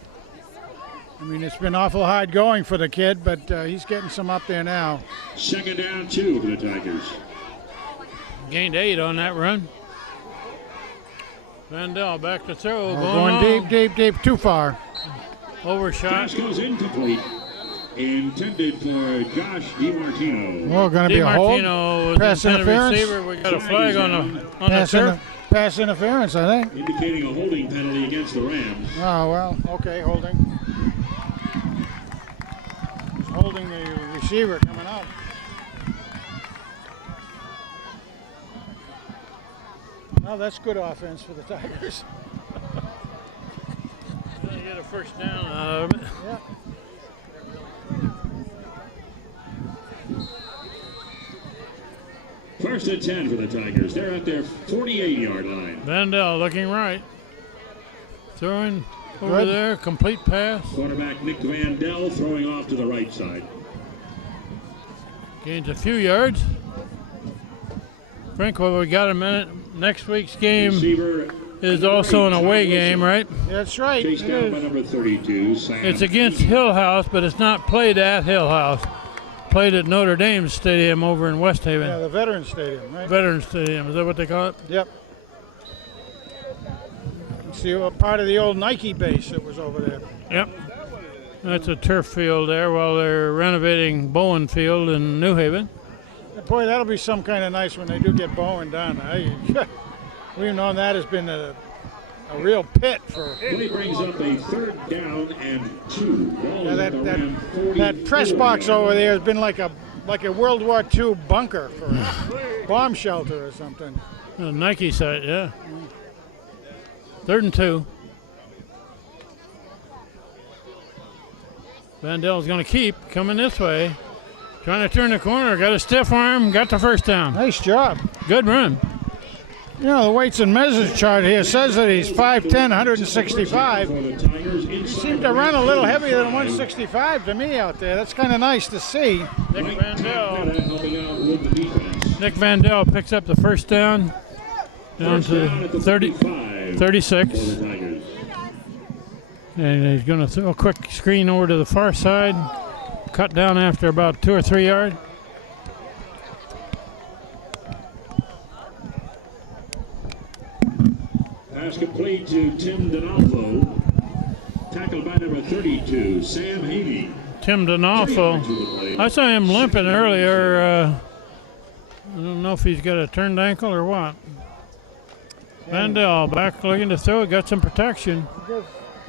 I mean, it's been awful hard going for the kid, but he's getting some up there now. Second down 2 for the Tigers. Gained 8 on that run. Vandell back to throw. Going deep, too far. Overshot. Pass goes incomplete. Intended for Josh DiMartino. Well, going to be a hold. DiMartino was Pass intended interference. receiver. We got a flag on the turf. Pass interference, I think. Indicating a holding penalty against the Rams. Oh, well, okay, holding. He's holding the receiver coming out. Well, that's good offense for the Tigers. They get a first down out of it. Yeah. First and 10 for the Tigers. They're at their 48-yard line. Vandell looking right. Throwing over Good. there. Complete pass. Quarterback Nick Vandell throwing off to the right side. Gains a few yards. Frank, well, we got a minute. Next week's game Receiver is also an away game, right? That's right. chased down by number 32, Sam. It's against Hill House, but it's not played at Hill House. Played at Notre Dame Stadium over in West Haven. Yeah, the Veterans Stadium, right? Veterans Stadium, is that what they call it? Yep. It's the part of the old Nike base that was over there. Yep. That's a turf field there while they're renovating Bowen Field in New Haven. Boy, that'll be some kind of nice when they do get Bowen done. We've known that has been a real pit for. Play brings up a third down and 2. Ball Yeah, is at the Ram that press 44 box yard over there has been like a World War II bunker for a bomb shelter or something. A Nike site, yeah. 3rd and 2. Vandell's going to keep coming this way. Trying to turn the corner. Got a stiff arm. Got the first down. Nice job. Good run. You know, the weights and measures chart here says that he's 5'10", 165. for the Tigers. He seemed to run a little heavier than 165 to me out there. That's kind of nice to see. Nick Vandell. Helping out with the defense. Nick Vandell picks up the first down. Down First to down at the 36. for the Tigers. And he's going to throw a quick screen over to the far side. Cut down after about 2 or 3 yards. Pass complete to Tim Donalfo. Tackled by number 32, Sam Haney. Tim Donalfo. I saw him limping earlier. I don't know if he's got a turned ankle or what. Vandell back looking to throw. Got some protection.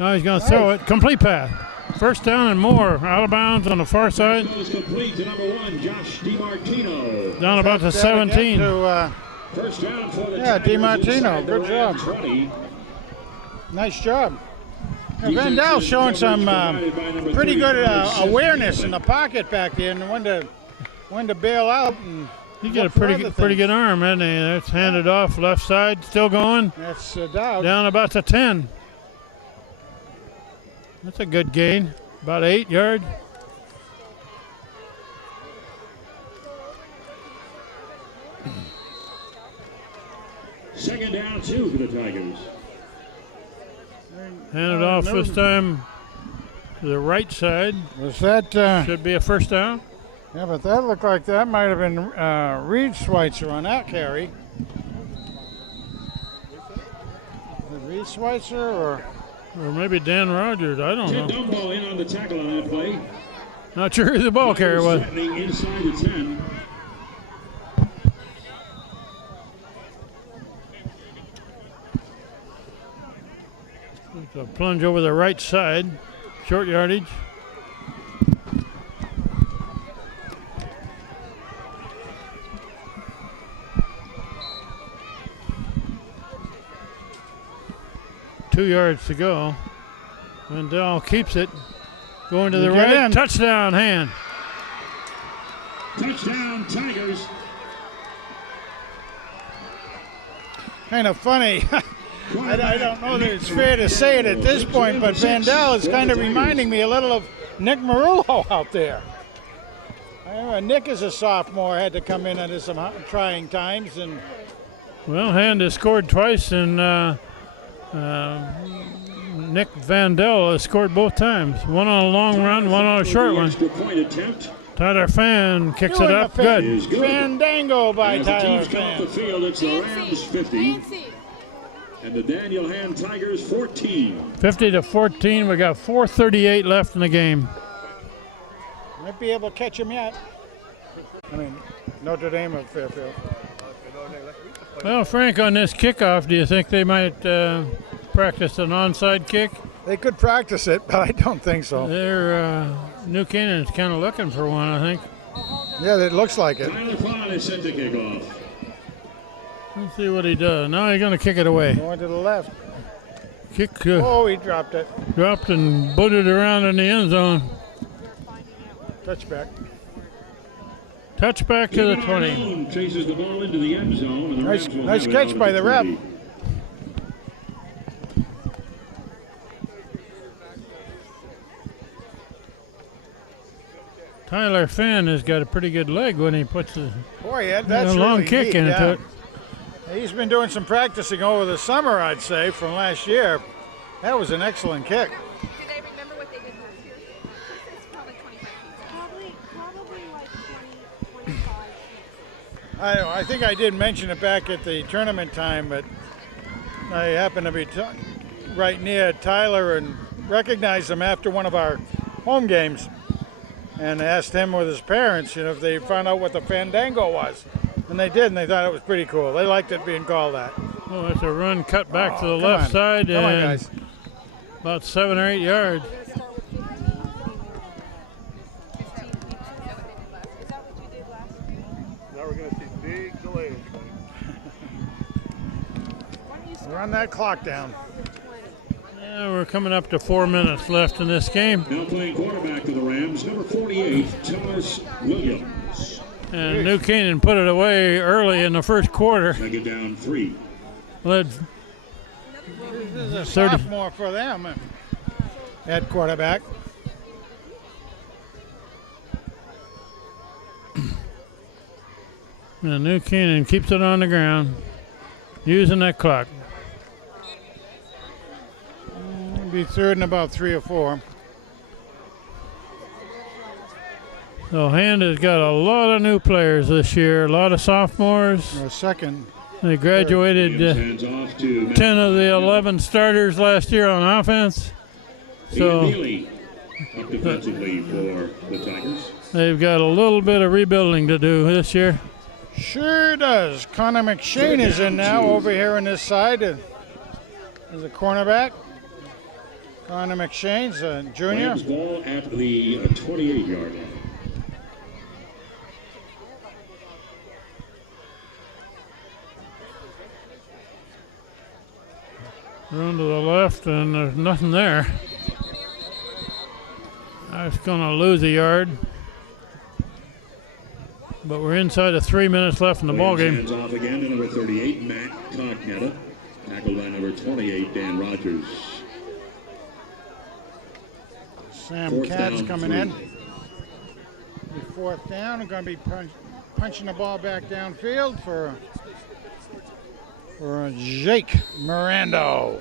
Now he's going to throw it. Complete pass. First down and more. Out of bounds on the far side. Goes complete to number 1, Josh DiMartino. Down about to 17. First down for the Yeah, Tigers DiMartino, inside the good Ram job. 20. Nice job. Vandell's showing some pretty good awareness in the pocket back there, and when to bail out. And He got a look for pretty other pretty things. good arm, hasn't he? That's handed off left side. Still going. That's Dowd. Down about to 10. That's a good gain. About 8 yards. Second down, 2 for the Tigers. Handed off this time to the right side. Was that? Should be a first down. Yeah, but that looked like that might have been Reed Schweitzer on that carry. Reed Schweitzer or maybe Dan Rogers. I don't Ted know. Dumbo in on the tackle on that play. Not sure who the ball carrier was. Threatening inside the 10. So plunge over the right side, short yardage. Two yards to go. Wendell keeps it. Going to the right. Touchdown, Hand. Touchdown, Tigers. Kind of funny. I don't know that it's fair to say it at this point, but Vandell is kind of reminding me a little of Nick Marullo out there. I remember Nick is a sophomore, had to come in under some trying times. And well, Hand has scored twice, and Nick Vandell has scored both times. One on a long run, one on a short one. Tyler Fan kicks it up. Good. Fandango by Tyler Fan. The field, it's the Rams 50 and the Daniel Hand Tigers 14. 50-14. We got 4:38 left in the game. Might be able to catch him yet. I mean, Notre Dame of Fairfield. Well, Frank, on this kickoff, do you think they might practice an onside kick? They could practice it, but I don't think so. New Canaan's kind of looking for one, I think. Yeah, it looks like it. Tyler Pond is set to kick off. Let's see what he does. Now he's going to kick it away. Going to the left. Kick. Oh, he dropped it. Dropped and booted around in the end zone. Touchback. Touchback to the 20. Chases the ball into the end zone. And the Nice catch by the rep. Tyler Finn has got a pretty good leg when he puts a that's long really kick neat, into it. He's been doing some practicing over the summer, I'd say, from last year. That was an excellent kick. Do they remember what they did last year? It's probably 25 feet. Probably like 20, 25 feet. I think I did mention it back at the tournament time, but I happened to be right near Tyler and recognized him after one of our home games and asked him with his parents, if they found out what the Fandango was. And they did, and they thought it was pretty cool. They liked it being called that. Oh, that's a run cut back to the left side Come on, and guys. About 7 or 8 yards. Now we're going to see big delays. Run that clock down. Yeah, we're coming up to 4 minutes left in this game. Now playing quarterback to the Rams, number 48, Thomas Williams. And New Canaan put it away early in the first quarter. Second down 3. Led This is a sophomore for them at quarterback. And New Canaan keeps it on the ground, using that clock. It'll be third and about 3 or 4. So Hand has got a lot of new players this year, a lot of sophomores. No, second. They graduated 10 of the 11 starters last year on offense. So up defensively for the Tigers. They've got a little bit of rebuilding to do this year. Sure does. Connor McShane is in now over here on this side as a cornerback. Connor McShane's a junior. Rams ball at the 28-yard line. Run to the left, and there's nothing there. I was going to lose a yard. But we're inside of 3 minutes left in the ball game. Hands off again to number 38, Matt Cognetta. Tackled by number 28, Dan Rogers. Sam Katz coming in. 4th down. We're going to be punching the ball back downfield for Jake Mirando.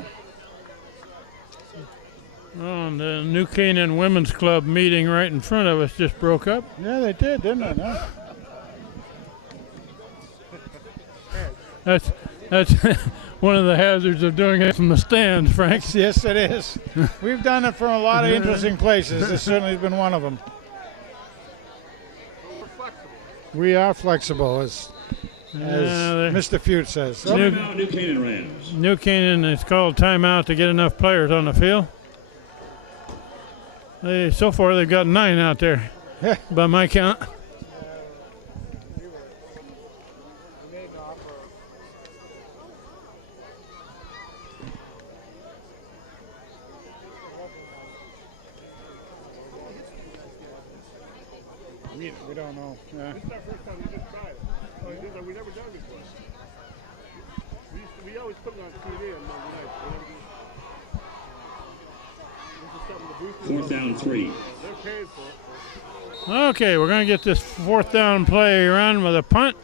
Oh, and the New Canaan Women's Club meeting right in front of us just broke up. Yeah, they did, didn't they? Huh? That's one of the hazards of doing it from the stands, Frank. Yes, it is. We've done it from a lot of interesting places. This certainly has been one of them. We are flexible. as Mr. Feud says. Timeout, New Canaan Rams. New Canaan is called timeout to get enough players on the field. So far, they've got 9 out there, by my count. We don't know. Yeah. This is our first time we just tried it. We never done it before. We always put it on TV on Monday night. This is something the booth. 4th down 3. They're paying for it. Okay, we're going to get this 4th down play run with a punt.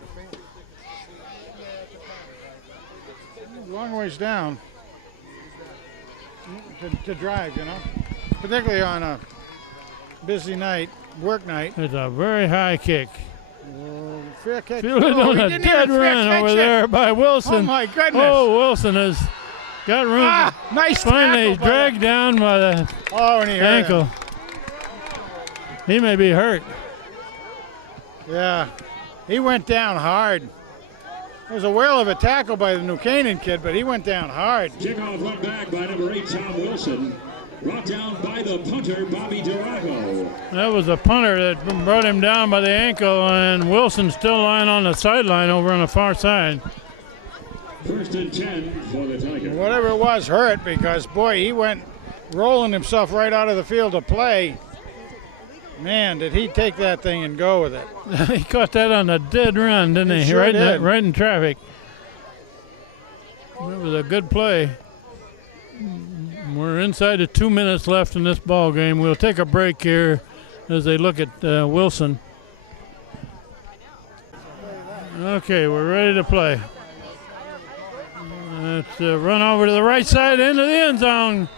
Long ways down to drive, you know, particularly on a busy night, work night. It's a very high kick. Fair catch. Fielded on a dead run over there by Wilson. Oh, my goodness. Oh, Wilson has got room. Nice Finally, he's tackle by dragged down by the and he hurt ankle. him. He may be hurt. Yeah, he went down hard. It was a whale of a tackle by the New Canaan kid, but he went down hard. Kickoff run back by number 8, Tom Wilson. Brought down by the punter, Bobby Durago. That was a punter that brought him down by the ankle, and Wilson's still lying on the sideline over on the far side. 1st and 10 for the Tigers. Whatever it was hurt because, boy, he went rolling himself right out of the field to play. Man, did he take that thing and go with it. He caught that on a dead run, didn't he? Sure did. Right in traffic. That was a good play. We're inside of 2 minutes left in this ball game. We'll take a break here as they look at Wilson. Okay, we're ready to play. Let's run over to the right side into the end zone.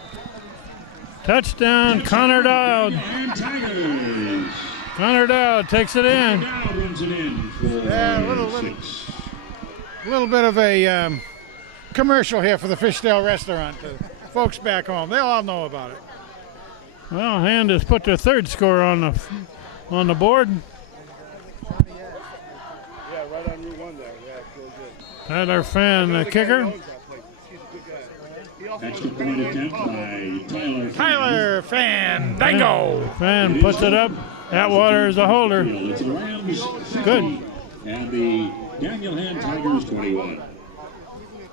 Touchdown, Connor Dowd. And Tigers. Connor Dowd takes it in. Dowd runs it in for Yeah, a little bit of a commercial here for the Fishdale restaurant. Folks back home, they'll all know about it. Well, Hand has put their 3rd score on the board. Yeah, right on Route 1 there. Yeah, it's really good. Tyler Fan, the kicker. He's a good guy. extra point attempt by Tyler. Tyler Fandango. Fan puts it up. Atwater is a holder. It's the Rams 50, Good. and the Daniel Hand Tigers 21.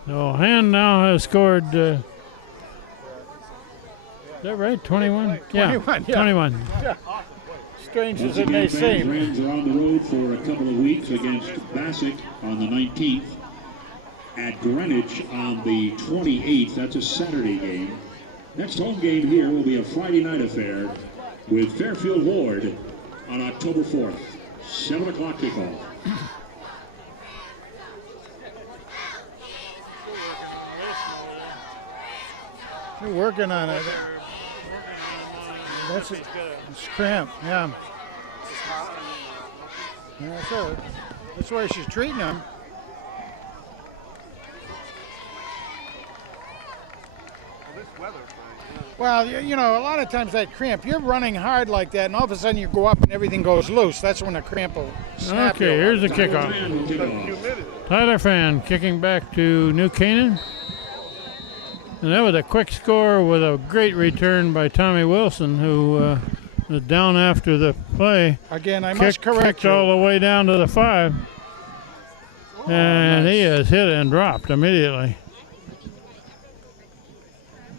So Hand now has scored. Is that right? 21? 21, yeah. 21. Strange Once as it again, may fans, seem. Rams are on the road for a couple of weeks against Bassick on the 19th. At Greenwich on the 28th. That's a Saturday game. Next home game here will be a Friday night affair with Fairfield Ward on October 4th. 7 o'clock kickoff. You're working on it. That's it. It's cramp, yeah. That's it. That's the way she's treating him. Well, you know, a lot of times that cramp, you're running hard like that, and all of a sudden you go up and everything goes loose. That's when the cramp will snap. Okay, here's the kickoff. Tyler Fan kicking back to New Canaan. And that was a quick score with a great return by Tommy Wilson, who was down after the play. Again, I must correct kicked you. all the way down to the 5. And he is hit and dropped immediately.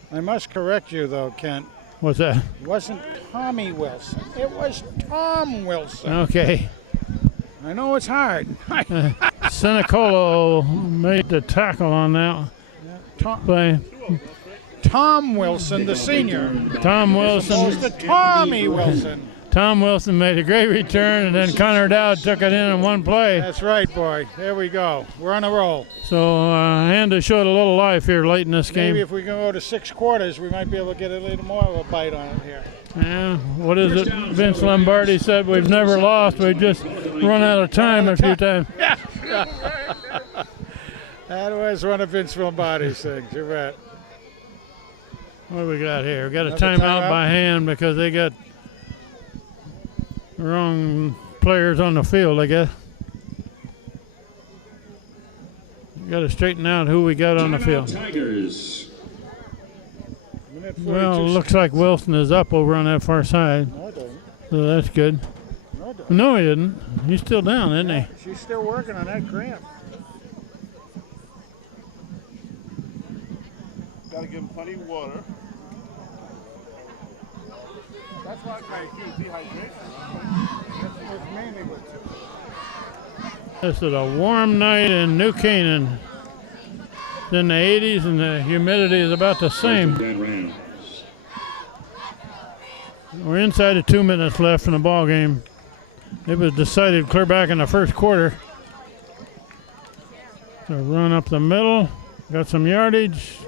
I must correct you, though, Kent. What's that? It wasn't Tommy Wilson. It was Tom Wilson. Okay. I know it's hard. Senecolo made the tackle on that play. Tom Wilson, the senior. Tom Wilson. Opposed to Tommy Wilson. Tom Wilson made a great return, and then Connor Dowd took it in one play. That's right, boy. There we go. We're on a roll. So Handa showed a little life here late in this game. Maybe if we can go to 6 quarters, we might be able to get a little more of a bite on it here. Yeah, what is it? Vince Lombardi said we've never lost. We've just run out of time a few times. That was one of Vince Lombardi's things. You're right. What do we got here? We got a Another timeout by Hand because they got wrong players on the field, I guess. Got to straighten out who we got on the Timeout, field. Tigers. Minute Well, 42. looks like Wilson is up over on that far side, No, it doesn't. so that's good. No, it doesn't. No, he isn't. He's still down, isn't he? She's still working on that cramp. Gotta give him plenty of water. That's why I use dehydration. That's mainly what. This is a warm night in New Canaan. It's in the 80s and the humidity is about the same. That round. We're inside of 2 minutes left in the ball game. It was decided clear back in the first quarter. So run up the middle, got some yardage,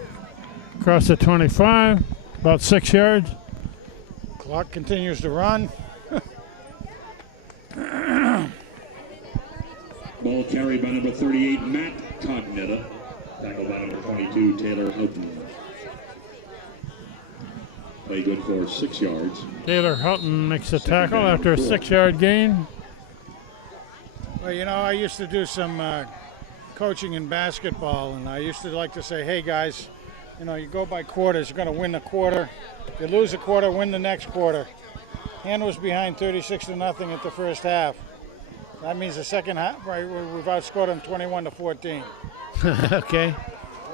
across the 25, about 6 yards. Clock continues to run. Ball carried by number 38, Matt Cognetta. Tackled by number 22, Taylor Houghton. Play good for 6 yards. Taylor Houghton makes a tackle after a 6-yard gain. Well, you know, I used to do some coaching in basketball, and I used to like to say, hey, guys, you know, you go by quarters. You're going to win the quarter. If you lose a quarter, win the next quarter. Hand was behind 36-0 at the first half. That means the second half, right, we've outscored them 21-14. Okay.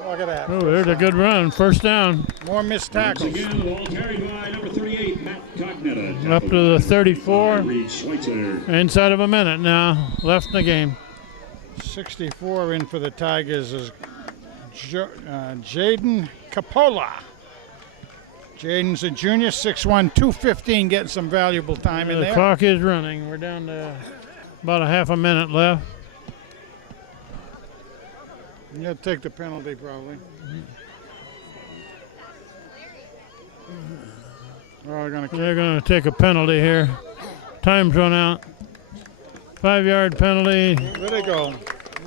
Look at that. Oh, there's a good run. First down. More missed Once tackles. again, the ball carried by number 38, Matt Cognetta. Up to the 34. Reed Schweitzer. Inside of a minute now, left in the game. 64 in for the Tigers is Jaden Capola. Jaden's a junior, 6'1", 215, getting some valuable time in The there. clock is running. We're down to about a half a minute left. He'll take the penalty probably. Oh, They're going to take a penalty here. Time's run out. 5-yard penalty. let it go.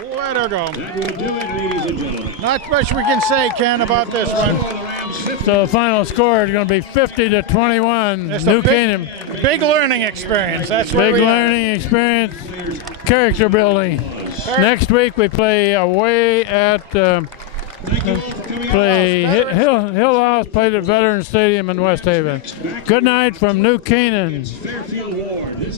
Let her go. That will do it, ladies and gentlemen. Not much we can say, Ken, about this one. For the Rams, 50. So the final score is going to be 50-21. It's New a Canaan. big learning experience. That's what Big we learning experience. Character building. Next week we play away at Thank you all for coming play out. Hill House. Played at Veterans Stadium in West Haven. Good night from New Canaan. Fairfield Ward. This